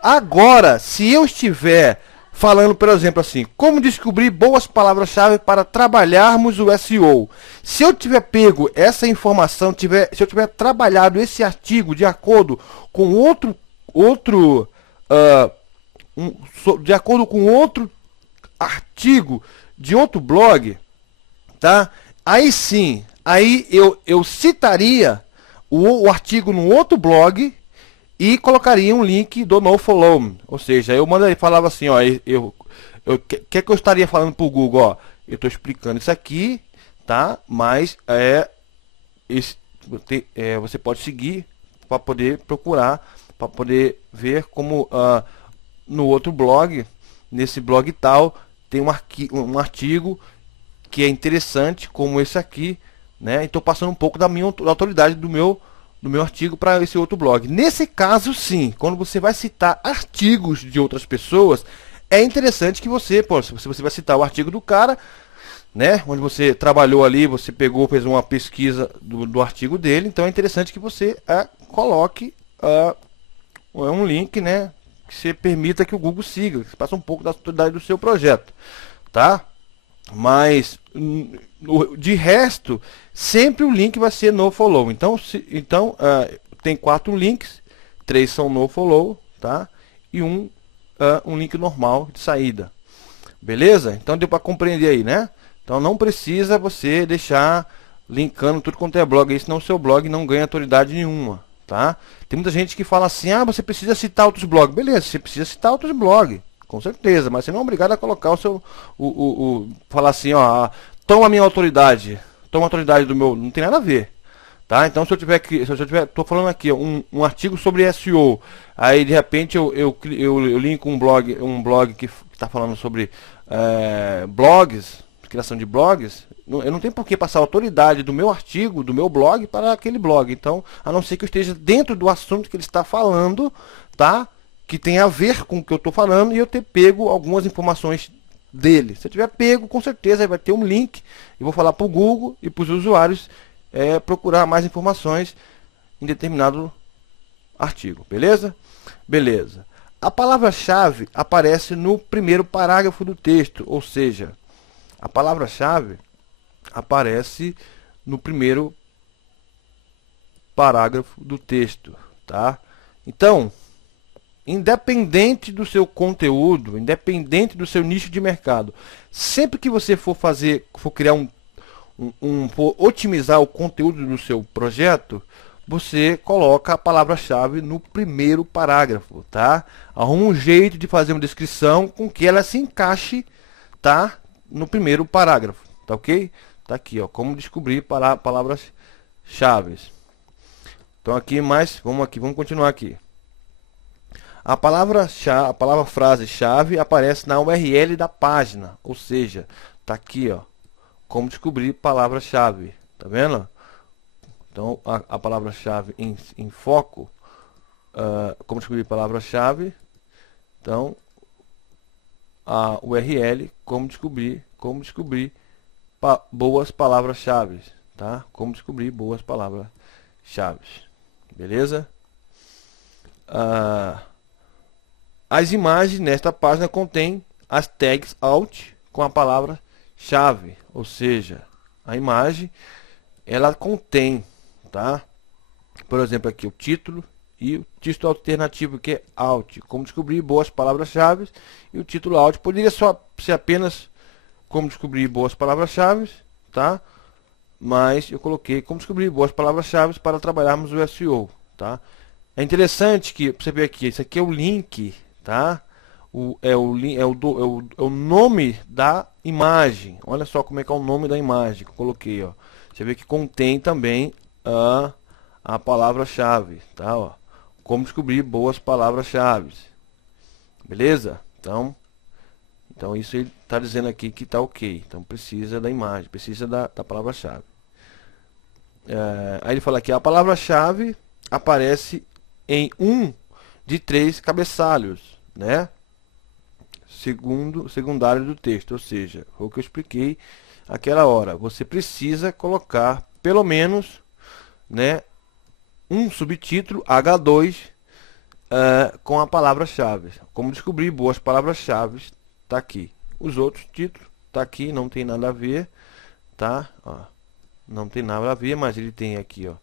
Agora, se eu estiver falando, por exemplo, assim, como descobrir boas palavras-chave para trabalharmos o SEO. Se eu tiver pego essa informação, se eu tiver trabalhado esse artigo de acordo com de acordo com outro artigo de outro blog, tá? Aí sim, aí eu citaria o artigo no outro blog e colocaria um link do nofollow. Ou seja, eu mandaria, falava assim, ó, que eu estaria falando para o Google, ó, eu estou explicando isso aqui, tá? Mas você pode seguir para poder procurar, para poder ver como no outro blog, nesse blog tal, tem um artigo que é interessante, como esse aqui, né? Então passando um pouco da minha autoridade do meu artigo para esse outro blog. Nesse caso, sim, quando você vai citar artigos de outras pessoas, é interessante que você, pô, se você vai citar o artigo do cara, né, onde você trabalhou ali, você pegou, fez uma pesquisa do artigo dele, então é interessante que você coloque um link, né, que você permita que o Google siga, que passa um pouco da autoridade do seu projeto, tá? Mas de resto, sempre o link vai ser nofollow. Então, tem 4 links, 3 são nofollow, tá? E um link normal de saída. Beleza? Então deu para compreender aí, né? Então não precisa você deixar linkando tudo quanto é blog aí, senão o seu blog não ganha autoridade nenhuma, tá? Tem muita gente que fala assim: ah, você precisa citar outros blogs. Beleza, você precisa citar outros blogs, com certeza, mas você não é obrigado a colocar o seu, falar assim, ó, toma a minha autoridade, toma a autoridade do meu, não tem nada a ver, tá? Então se eu tiver aqui, tô falando aqui um artigo sobre SEO, aí de repente eu linko um blog que está falando sobre blogs, criação de blogs, eu não tenho por que passar a autoridade do meu artigo, do meu blog para aquele blog. Então, a não ser que eu esteja dentro do assunto que ele está falando, tá? Que tem a ver com o que eu estou falando e eu ter pego algumas informações dele. Se eu tiver pego, com certeza vai ter um link. Eu vou falar para o Google e para os usuários procurar mais informações em determinado artigo. Beleza? Beleza. A palavra-chave aparece no primeiro parágrafo do texto, ou seja, a palavra-chave aparece no primeiro parágrafo do texto, tá? Então, independente do seu conteúdo, independente do seu nicho de mercado, sempre que você for criar for otimizar o conteúdo do seu projeto, você coloca a palavra-chave no primeiro parágrafo, tá? Arruma um jeito de fazer uma descrição com que ela se encaixe, tá? No primeiro parágrafo, tá ok? Tá aqui, ó, como descobrir palavras-chave. Então aqui vamos continuar aqui. A palavra frase-chave aparece na URL da página, ou seja, tá aqui, ó, como descobrir palavra-chave, tá vendo? Então a palavra-chave em foco, como descobrir palavra-chave, então a URL, como descobrir boas palavras-chave, tá? Como descobrir boas palavras-chave, beleza? As imagens nesta página contêm as tags alt com a palavra-chave, ou seja, a imagem ela contém, tá? Por exemplo, aqui o título e o título alternativo que é alt, como descobrir boas palavras-chave, e o título alt poderia só ser apenas como descobrir boas palavras-chave, tá? Mas eu coloquei como descobrir boas palavras-chave para trabalharmos o SEO, tá? É interessante que você vê aqui, esse aqui é o link, tá? É o nome da imagem. Olha só como é que é o nome da imagem que eu coloquei, ó. Você vê que contém também a palavra-chave, tá? Ó, como descobrir boas palavras-chave, beleza? Então isso ele está dizendo aqui que está ok. Então precisa da imagem, precisa da palavra-chave. Aí ele fala aqui, a palavra-chave aparece em um de 3 cabeçalhos, né? Secundário do texto, ou seja, o que eu expliquei aquela hora. Você precisa colocar pelo menos, né, um subtítulo H2 com a palavra-chave. Como descobrir boas palavras-chave, tá aqui. Os outros títulos tá aqui, não tem nada a ver, tá? Ó, não tem nada a ver, mas ele tem aqui, ó,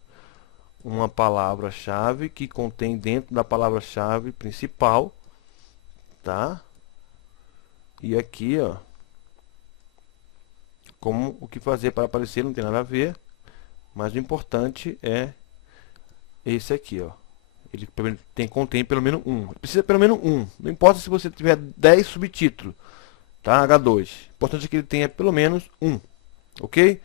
uma palavra-chave que contém dentro da palavra-chave principal, tá? E aqui, ó, como o que fazer para aparecer, não tem nada a ver, mas o importante é esse aqui, ó. Ele contém pelo menos um. Precisa pelo menos um. Não importa se você tiver 10 subtítulos, tá? H2. O importante é que ele tenha pelo menos um, ok?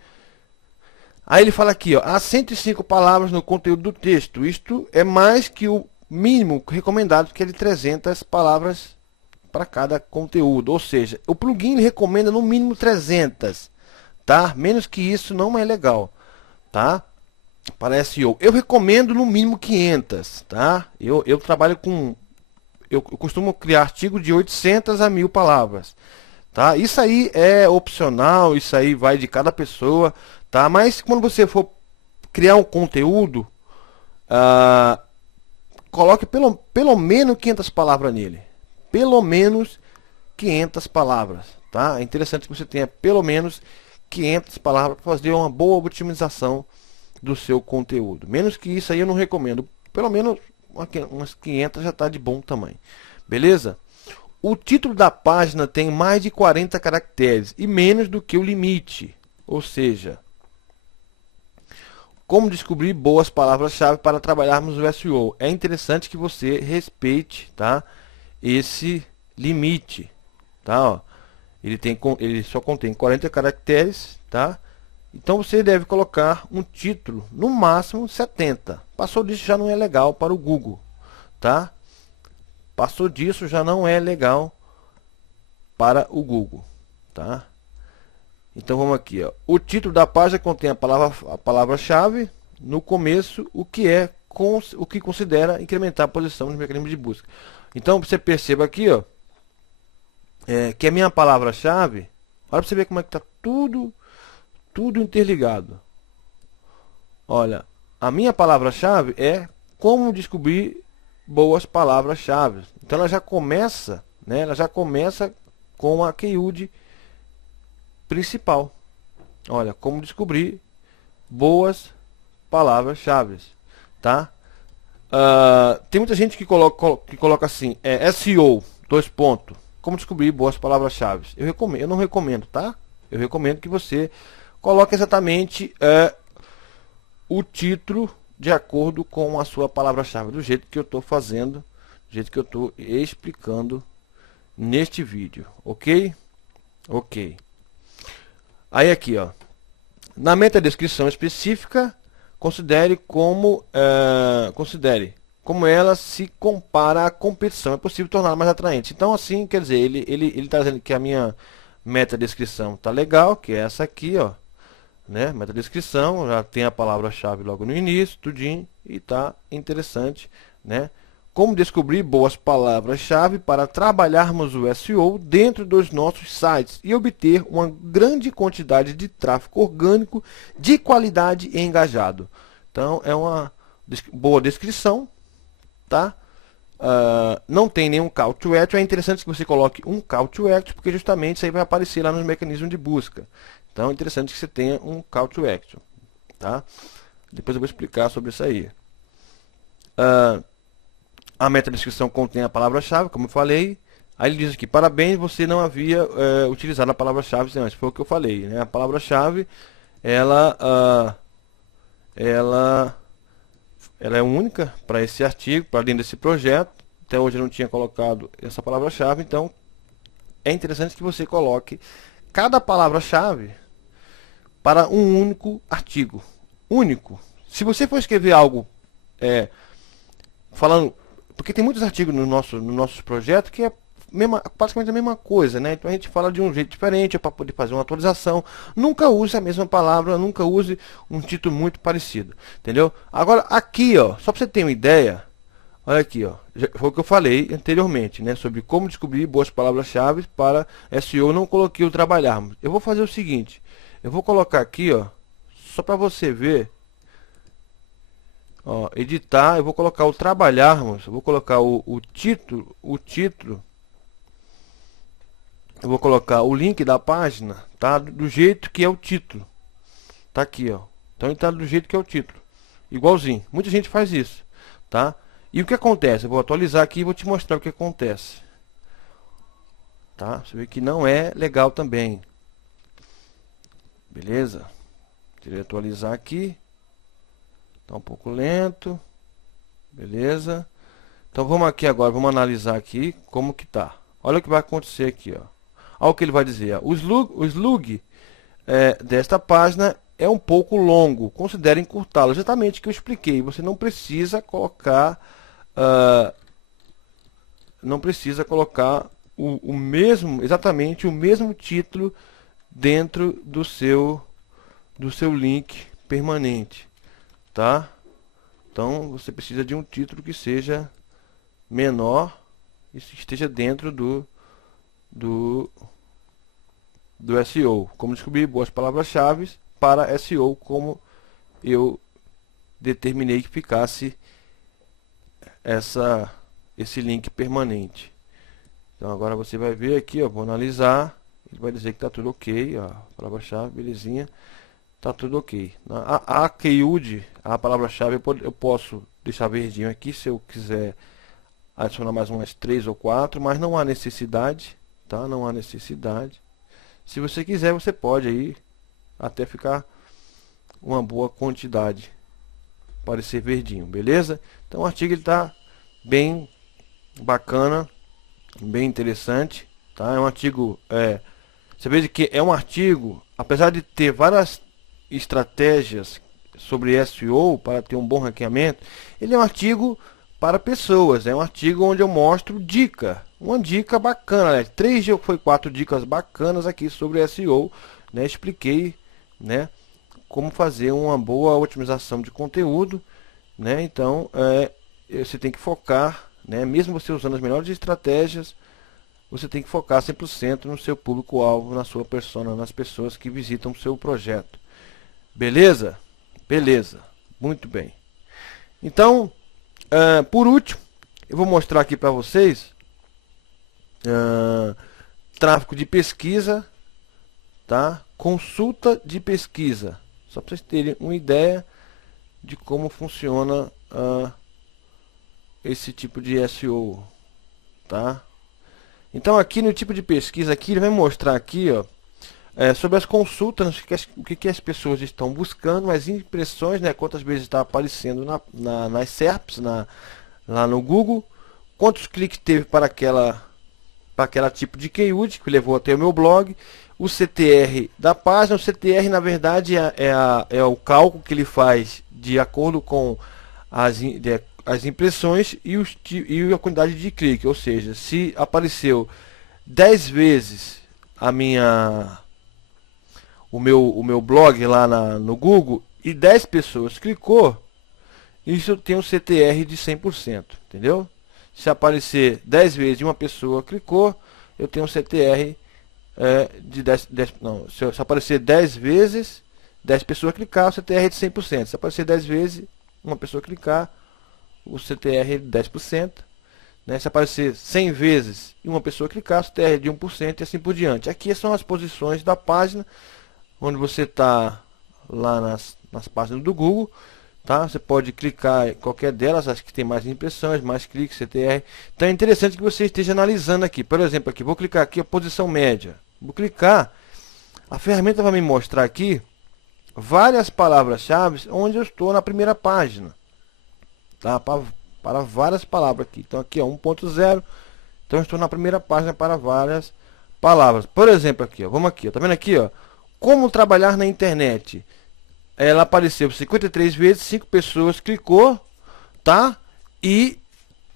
Aí ele fala aqui, ó, há 105 palavras no conteúdo do texto. Isto é mais que o mínimo recomendado, que é de 300 palavras para cada conteúdo. Ou seja, o plugin ele recomenda no mínimo 300, tá? Menos que isso não é legal, tá? Para SEO. Eu recomendo no mínimo 500, tá? Eu trabalho com... Eu costumo criar artigos de 800 a 1000 palavras, tá? Isso aí é opcional, isso aí vai de cada pessoa, tá? Mas quando você for criar um conteúdo, coloque pelo menos 500 palavras nele. Pelo menos 500 palavras, tá? É interessante que você tenha pelo menos 500 palavras para fazer uma boa otimização do seu conteúdo. Menos que isso aí eu não recomendo. Pelo menos umas 500 já está de bom tamanho. Beleza? O título da página tem mais de 40 caracteres e menos do que o limite. Ou seja, como descobrir boas palavras-chave para trabalharmos o SEO. É interessante que você respeite, tá, esse limite. Tá, ó. Ele só contém 40 caracteres, tá? Então você deve colocar um título, no máximo 70. Passou disso já não é legal para o Google, tá? Passou disso já não é legal para o Google, tá? Então vamos aqui, ó. O título da página contém a palavra-chave no começo, o que considera incrementar a posição no mecanismo de busca. Então você perceba aqui, ó, que a minha palavra-chave, olha para você ver como é que tá tudo interligado. Olha, a minha palavra-chave é como descobrir boas palavras-chave. Então ela já começa, né? Ela já começa com a keyword principal. Olha, como descobrir boas palavras-chave, tá? Tem muita gente que coloca assim, SEO, dois pontos, como descobrir boas palavras-chave. Eu não recomendo, tá? Eu recomendo que você coloque exatamente o título de acordo com a sua palavra-chave, do jeito que eu estou fazendo, do jeito que eu estou explicando neste vídeo, ok? Ok. Aí aqui, ó, na metadescrição específica, considere como ela se compara à competição. É possível torná-la mais atraente. Então, assim, quer dizer, ele está dizendo que a minha metadescrição está legal, que é essa aqui, ó, né? Metadescrição, já tem a palavra-chave logo no início, tudinho, e está interessante, né? Como descobrir boas palavras-chave para trabalharmos o SEO dentro dos nossos sites e obter uma grande quantidade de tráfego orgânico de qualidade e engajado. Então, é uma boa descrição, tá? Não tem nenhum call to action. É interessante que você coloque um call to action, porque justamente isso aí vai aparecer lá nos mecanismos de busca. Então, é interessante que você tenha um call to action, tá? Depois eu vou explicar sobre isso aí. A metadescrição contém a palavra-chave, como eu falei. Aí ele diz aqui, parabéns, você não havia utilizado a palavra-chave antes. Foi o que eu falei, né? A palavra-chave, ela é única para esse artigo, para dentro desse projeto. Até hoje eu não tinha colocado essa palavra-chave, então é interessante que você coloque cada palavra-chave para um único artigo. Único. Se você for escrever algo falando... Porque tem muitos artigos no nosso projeto que é praticamente a mesma coisa, né? Então a gente fala de um jeito diferente para poder fazer uma atualização. Nunca use a mesma palavra, nunca use um título muito parecido, entendeu? Agora aqui, ó, só para você ter uma ideia, olha aqui, ó, foi o que eu falei anteriormente, né? Sobre como descobrir boas palavras-chave para SEO. Não coloquei o trabalharmos. Eu vou fazer o seguinte, eu vou colocar aqui, ó, só para você ver. Ó, editar, eu vou colocar o trabalharmos, eu vou colocar o título, eu vou colocar o link da página, tá? Do jeito que é o título, tá aqui, ó. Então ele tá do jeito que é o título, igualzinho. Muita gente faz isso, tá? E o que acontece? Eu vou atualizar aqui e vou te mostrar o que acontece, tá? Você vê que não é legal também, beleza? Deixa eu atualizar aqui. Tá um pouco lento, beleza? Então vamos aqui agora, vamos analisar aqui como que tá. Olha o que vai acontecer aqui, ó. Olha o que ele vai dizer, ó. O slug desta página é um pouco longo, considere encurtá-lo. Exatamente o que eu expliquei. Você não precisa colocar o mesmo, exatamente o mesmo título dentro do seu link permanente, tá? Então você precisa de um título que seja menor e esteja dentro do, do SEO. Como descobrir boas palavras-chave para SEO, como eu determinei que ficasse esse link permanente. Então agora você vai ver aqui, ó, vou analisar, ele vai dizer que está tudo ok, ó, palavra-chave, belezinha, tá tudo ok. A keyword, a palavra-chave, eu posso deixar verdinho aqui se eu quiser adicionar mais umas 3 ou 4, mas não há necessidade, tá? Não há necessidade. Se você quiser, você pode aí até ficar uma boa quantidade, parecer verdinho, beleza? Então o artigo ele tá bem bacana, bem interessante, tá? É um artigo, você vê que é um artigo, apesar de ter várias estratégias sobre SEO para ter um bom ranqueamento, ele é um artigo para pessoas, é um artigo onde eu mostro uma dica bacana, né? 3 foi 4 dicas bacanas aqui sobre SEO, né? Expliquei, né, como fazer uma boa otimização de conteúdo, né? Então, você tem que focar, né? Mesmo você usando as melhores estratégias, você tem que focar 100% no seu público-alvo, na sua persona, nas pessoas que visitam o seu projeto. Beleza? Beleza. Muito bem. Então, por último, eu vou mostrar aqui para vocês tráfego de pesquisa, tá? Consulta de pesquisa. Só para vocês terem uma ideia de como funciona esse tipo de SEO, tá? Então aqui no tipo de pesquisa aqui, ele vai mostrar aqui, ó, sobre as consultas, o que as pessoas estão buscando, as impressões, né, quantas vezes está aparecendo nas SERPs, lá no Google, quantos cliques teve para aquela tipo de keyword que levou até o meu blog, o CTR da página. O CTR, na verdade, é o cálculo que ele faz de acordo com as impressões e a quantidade de clique, ou seja, se apareceu 10 vezes o meu blog lá no Google e 10 pessoas clicou, isso tem um CTR de 100%, entendeu? Se aparecer 10 vezes e uma pessoa clicou, eu tenho um CTR de 10, não, se aparecer 10 vezes, 10 pessoas clicar, o CTR é de 100%. Se aparecer 10 vezes, uma pessoa clicar, o CTR é de 10%. Né? Se aparecer 100 vezes e uma pessoa clicar, o CTR é de 1% e assim por diante. Aqui são as posições da página, onde você está lá nas páginas do Google. Tá? Você pode clicar em qualquer delas, acho que tem mais impressões, mais cliques, CTR. Então é interessante que você esteja analisando aqui. Por exemplo, aqui, vou clicar aqui a posição média. Vou clicar, a ferramenta vai me mostrar aqui várias palavras-chave onde eu estou na primeira página. Tá? Para várias palavras aqui. Então aqui, ó, 1.0. Então eu estou na primeira página para várias palavras. Por exemplo, aqui, ó, vamos aqui, ó, tá vendo aqui, ó? Como trabalhar na internet. Ela apareceu 53 vezes, 5 pessoas clicou, tá? E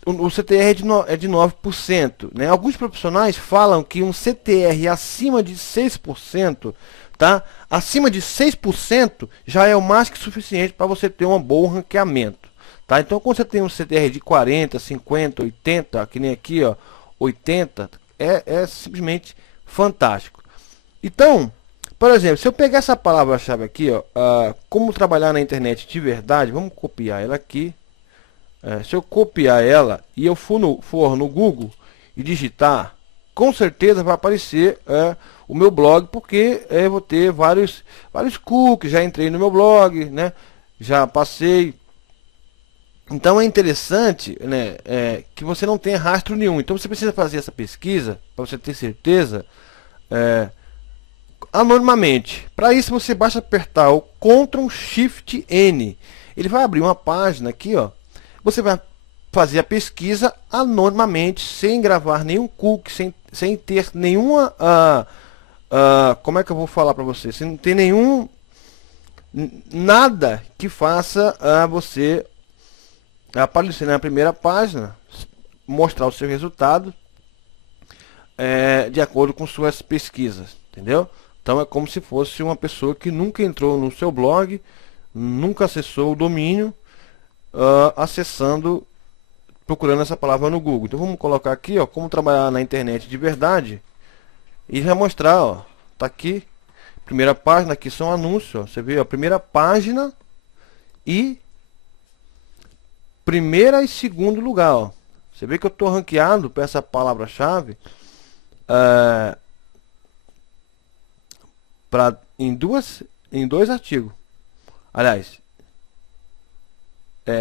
o CTR é de 9%, né? Alguns profissionais falam que um CTR acima de 6%, tá? Acima de 6% já é o mais que suficiente para você ter um bom ranqueamento, tá? Então, quando você tem um CTR de 40, 50, 80, que nem aqui, ó, 80, é simplesmente fantástico. Então, por exemplo, se eu pegar essa palavra-chave aqui, ó, como trabalhar na internet de verdade, vamos copiar ela aqui. Se eu copiar ela e eu for no Google e digitar, com certeza vai aparecer o meu blog, porque eu vou ter vários cookies, já entrei no meu blog, né? Já passei. Então é interessante, né, que você não tenha rastro nenhum. Então você precisa fazer essa pesquisa para você ter certeza anonimamente. Para isso você basta apertar o Ctrl Shift N. Ele vai abrir uma página aqui, ó. Você vai fazer a pesquisa anonimamente, sem gravar nenhum cookie, sem ter nenhuma como é que eu vou falar para você? Sem ter nada que faça você aparecer na primeira página, mostrar o seu resultado de acordo com suas pesquisas, entendeu? Então é como se fosse uma pessoa que nunca entrou no seu blog, nunca acessou o domínio, acessando, procurando essa palavra no Google. Então vamos colocar aqui, ó, como trabalhar na internet de verdade, e já mostrar, ó, tá aqui, primeira página, aqui são anúncios, ó, você vê, a primeira página e primeira e segundo lugar, ó. Você vê que eu estou ranqueado para essa palavra-chave em dois artigos. Aliás,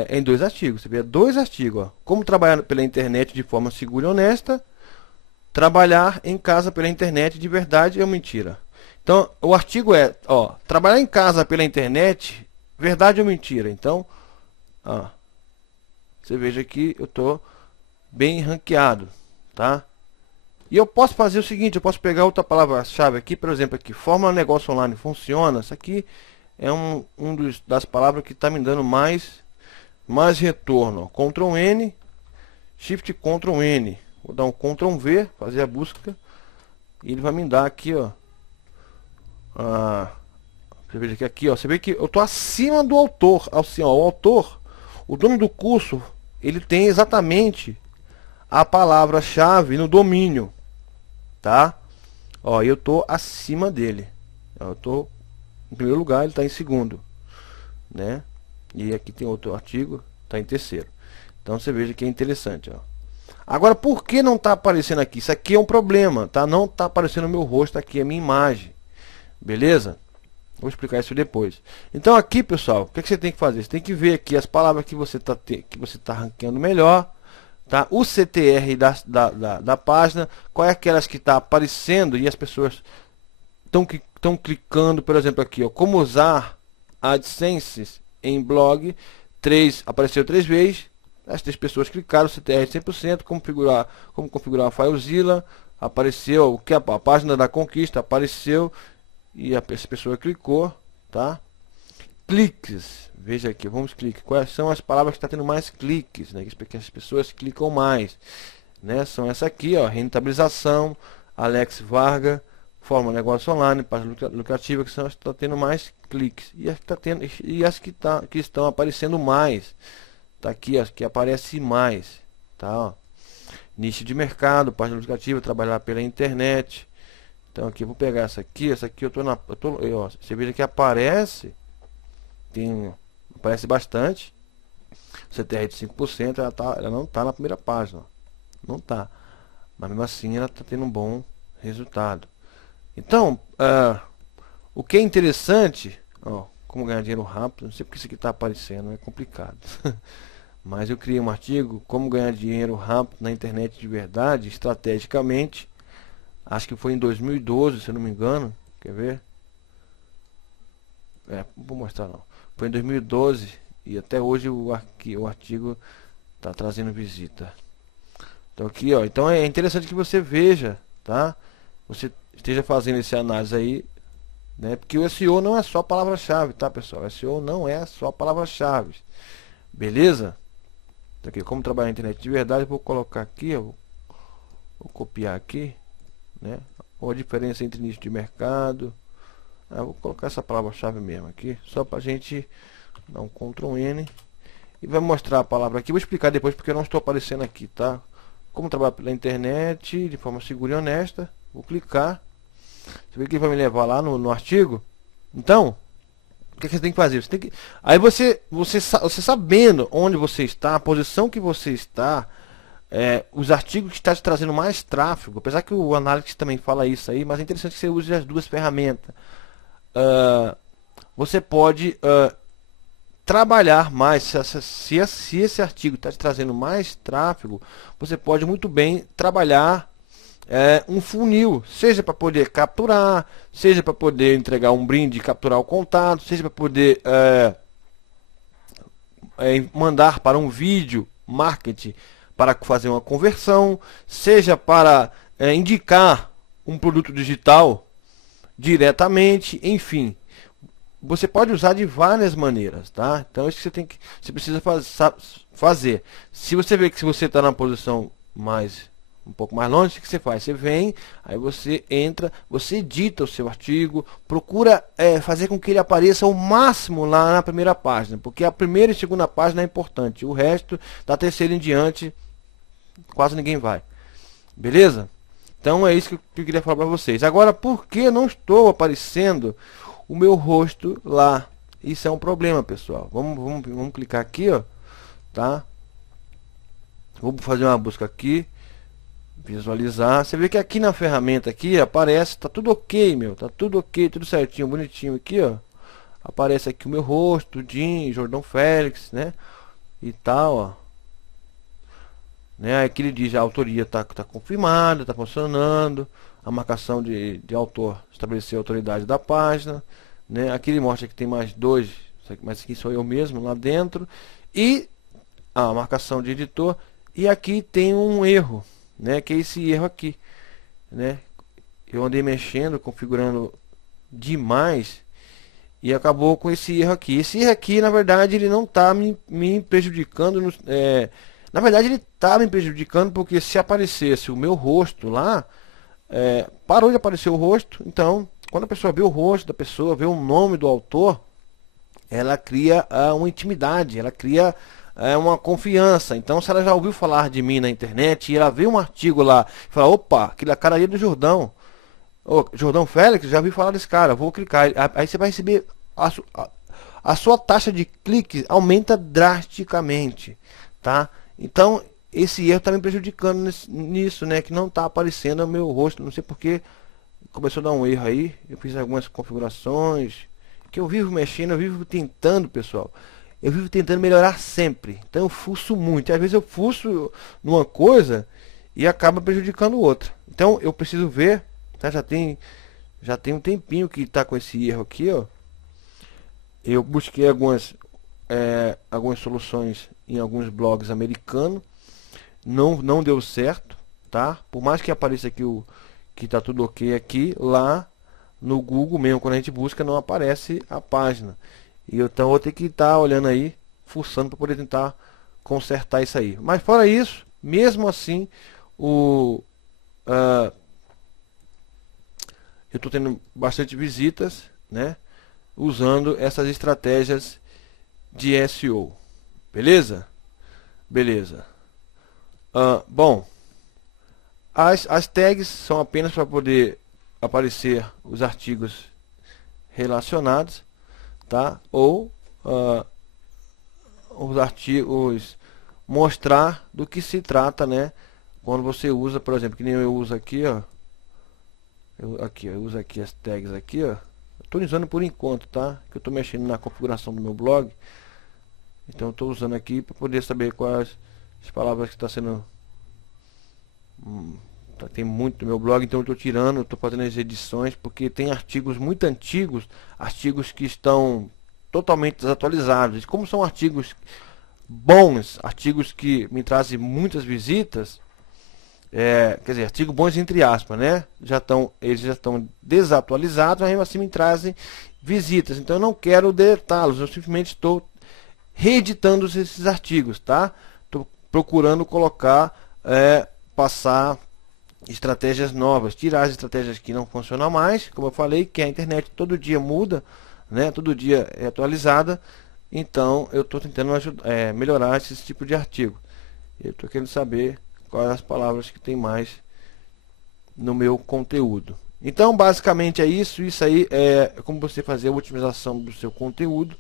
em dois artigos. Você vê dois artigos, ó. Como trabalhar pela internet de forma segura e honesta. Trabalhar em casa pela internet de verdade ou mentira. Então, o artigo é, ó, trabalhar em casa pela internet, verdade ou mentira. Então, ó, você veja que eu estou bem ranqueado, tá? E eu posso fazer o seguinte, eu posso pegar outra palavra-chave aqui, por exemplo, aqui, fórmula negócio online funciona. Isso aqui é das palavras que está me dando mais retorno. Ó. Ctrl N, Shift Ctrl N. Vou dar um Ctrl V, fazer a busca. E ele vai me dar aqui, ó. Você veja que aqui, ó. Você vê que eu tô acima do autor. Assim, ó, o autor, o dono do curso, ele tem exatamente a palavra-chave no domínio, tá? Ó, eu tô acima dele. Eu tô em primeiro lugar, ele está em segundo, né? E aqui tem outro artigo, está em terceiro. Então você veja que é interessante, ó. Agora, por que não está aparecendo aqui? Isso aqui é um problema, tá? Não está aparecendo o meu rosto aqui, a minha imagem. Beleza? Vou explicar isso depois. Então aqui, pessoal, o que você tem que fazer? Você tem que ver aqui as palavras que você está ranqueando melhor, tá? O CTR da página, qual é aquelas que está aparecendo e as pessoas estão clicando, por exemplo, aqui, ó, como usar AdSense em blog, apareceu 3 vezes. As 3 pessoas clicaram, CTR 100%, como configurar a FileZilla, apareceu, que a página da conquista apareceu, e essa pessoa clicou, tá? Cliques, veja aqui, vamos clicar, quais são as palavras que estão tendo mais cliques, né? Que as pessoas clicam mais, né? São essa aqui, ó, rentabilização, Alex Varga, forma negócio online, página lucrativa, que são as que estão tendo mais cliques, e as que estão aparecendo mais. Tá aqui, ó, que aparece mais, tá? Ó. Nicho de mercado, página lucrativa, trabalhar pela internet. Então aqui eu vou pegar essa aqui ó, você veja que aparece, aparece bastante. CTR de 5%, ela não tá na primeira página, ó. Não tá. Mas mesmo assim ela tá tendo um bom resultado. Então, o que é interessante, ó, como ganhar dinheiro rápido, não sei porque isso aqui tá aparecendo, é complicado. Mas eu criei um artigo, como ganhar dinheiro rápido na internet de verdade, estrategicamente. Acho que foi em 2012, se eu não me engano. Quer ver? Não vou mostrar não. Foi em 2012 e até hoje o artigo está trazendo visita. Então aqui, ó. Então é interessante que você veja, tá? Você esteja fazendo essa análise aí, né? Porque o SEO não é só palavra-chave, tá, pessoal? O SEO não é só palavra-chave. Beleza? Aqui, como trabalhar na internet de verdade, eu vou colocar aqui, eu vou copiar aqui, né? Ou a diferença entre nicho de mercado. Vou colocar essa palavra-chave mesmo aqui, só para a gente dar um Ctrl N e vai mostrar a palavra aqui. Vou explicar depois porque eu não estou aparecendo aqui, tá? Como trabalhar pela internet de forma segura e honesta. Vou clicar. Você vê que ele vai me levar lá no artigo. Então, o que você tem que fazer? Você tem que... Aí você sabendo onde você está, a posição que você está, os artigos que estão te trazendo mais tráfego, apesar que o Analytics também fala isso aí, mas é interessante que você use as duas ferramentas. Você pode trabalhar mais, se esse artigo está te trazendo mais tráfego, você pode muito bem trabalhar um funil, seja para poder capturar, seja para poder entregar um brinde e capturar o contato, seja para poder mandar para um vídeo marketing para fazer uma conversão, seja para indicar um produto digital diretamente, enfim. Você pode usar de várias maneiras, tá? Então isso que você precisa fazer. Se você vê que você está na posição mais um pouco mais longe, o que você faz? Você vem, aí você entra, você edita o seu artigo, procura fazer com que ele apareça ao máximo lá na primeira página, porque a primeira e segunda página é importante, o resto, da terceira em diante, quase ninguém vai. Beleza? Então é isso que eu queria falar para vocês. Agora, por que não estou aparecendo o meu rosto lá? Isso é um problema, pessoal. Vamos clicar aqui, ó, tá? Vou fazer uma busca aqui, visualizar. Você vê que aqui na ferramenta aqui aparece, tá tudo ok, meu, tá tudo ok, tudo certinho, bonitinho aqui, ó. Aparece aqui o meu rosto, Jim, Jordão Félix, né? E tal, ó. Né? Aqui ele diz a autoria tá confirmada, tá funcionando, a marcação de autor estabeleceu a autoridade da página, né? Aqui ele mostra que tem mais dois, mas aqui sou eu mesmo lá dentro, e a marcação de editor. E aqui tem um erro, né, que é esse erro aqui, né? Eu andei mexendo, configurando demais e acabou com esse erro aqui. Esse erro aqui, na verdade, ele não está me prejudicando. Na verdade, ele está me prejudicando porque se aparecesse o meu rosto lá, parou de aparecer o rosto. Então, quando a pessoa vê o rosto da pessoa, vê o nome do autor, ela cria uma intimidade, ela cria uma confiança. Então, se ela já ouviu falar de mim na internet e ela vê um artigo lá e fala, opa, aquele cara aí é do Jordão, Jordão Félix, já ouvi falar desse cara, vou clicar. Aí você vai receber a sua taxa de clique aumenta drasticamente, tá? Então, esse erro está me prejudicando nisso, né? Que não está aparecendo o meu rosto, não sei porque começou a dar um erro aí. Eu fiz algumas configurações que eu vivo mexendo, eu vivo tentando, pessoal. Eu vivo tentando melhorar sempre. Então eu fuço muito. Às vezes eu fuço numa coisa e acaba prejudicando outra. Então eu preciso ver, tá? Já tem um tempinho que está com esse erro aqui, ó. Eu busquei algumas soluções em alguns blogs americanos. Não deu certo, tá? Por mais que apareça aqui que tá tudo ok aqui, lá no Google mesmo, quando a gente busca, não aparece a página. E então eu vou ter que estar olhando aí, fuçando para poder tentar consertar isso aí. Mas fora isso, mesmo assim, eu estou tendo bastante visitas, né? Usando essas estratégias de SEO. Beleza? Beleza. Bom, as tags são apenas para poder aparecer os artigos relacionados, tá? Ou os artigos, mostrar do que se trata, né? Quando você usa, por exemplo, que nem eu uso aqui, ó. Eu uso aqui as tags aqui, ó. Estou usando por enquanto, tá? Que eu estou mexendo na configuração do meu blog. Então estou usando aqui para poder saber quais as palavras que está sendo. Tem muito no meu blog, então eu estou tirando, estou fazendo as edições, porque tem artigos muito antigos, artigos que estão totalmente desatualizados. E como são artigos bons, artigos que me trazem muitas visitas, quer dizer, artigos bons entre aspas, né? Eles já estão desatualizados, mas mesmo assim me trazem visitas. Então eu não quero deletá-los, eu simplesmente estou reeditando esses artigos, tá? Estou procurando colocar, passar estratégias novas, tirar as estratégias que não funcionam mais, como eu falei, que a internet todo dia muda, né? Todo dia é atualizada. Então eu estou tentando melhorar esse tipo de artigo. Eu estou querendo saber quais as palavras que tem mais no meu conteúdo. Então basicamente é isso. Isso aí é como você fazer a otimização do seu conteúdo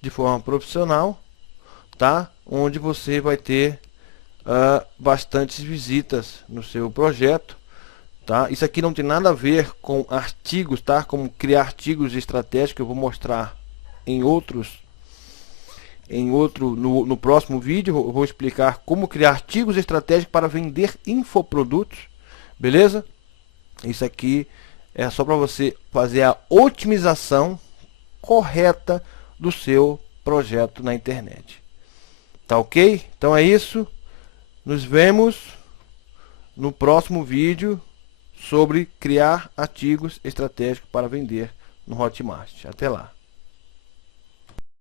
de forma profissional, tá? Onde você vai ter bastantes visitas no seu projeto, tá? Isso aqui não tem nada a ver com artigos, tá? Como criar artigos estratégicos, que eu vou mostrar no próximo vídeo. Eu vou explicar como criar artigos estratégicos para vender infoprodutos, beleza? Isso aqui é só para você fazer a otimização correta do seu projeto na internet. Tá ok? Então é isso. Nos vemos no próximo vídeo sobre criar artigos estratégicos para vender no Hotmart. Até lá.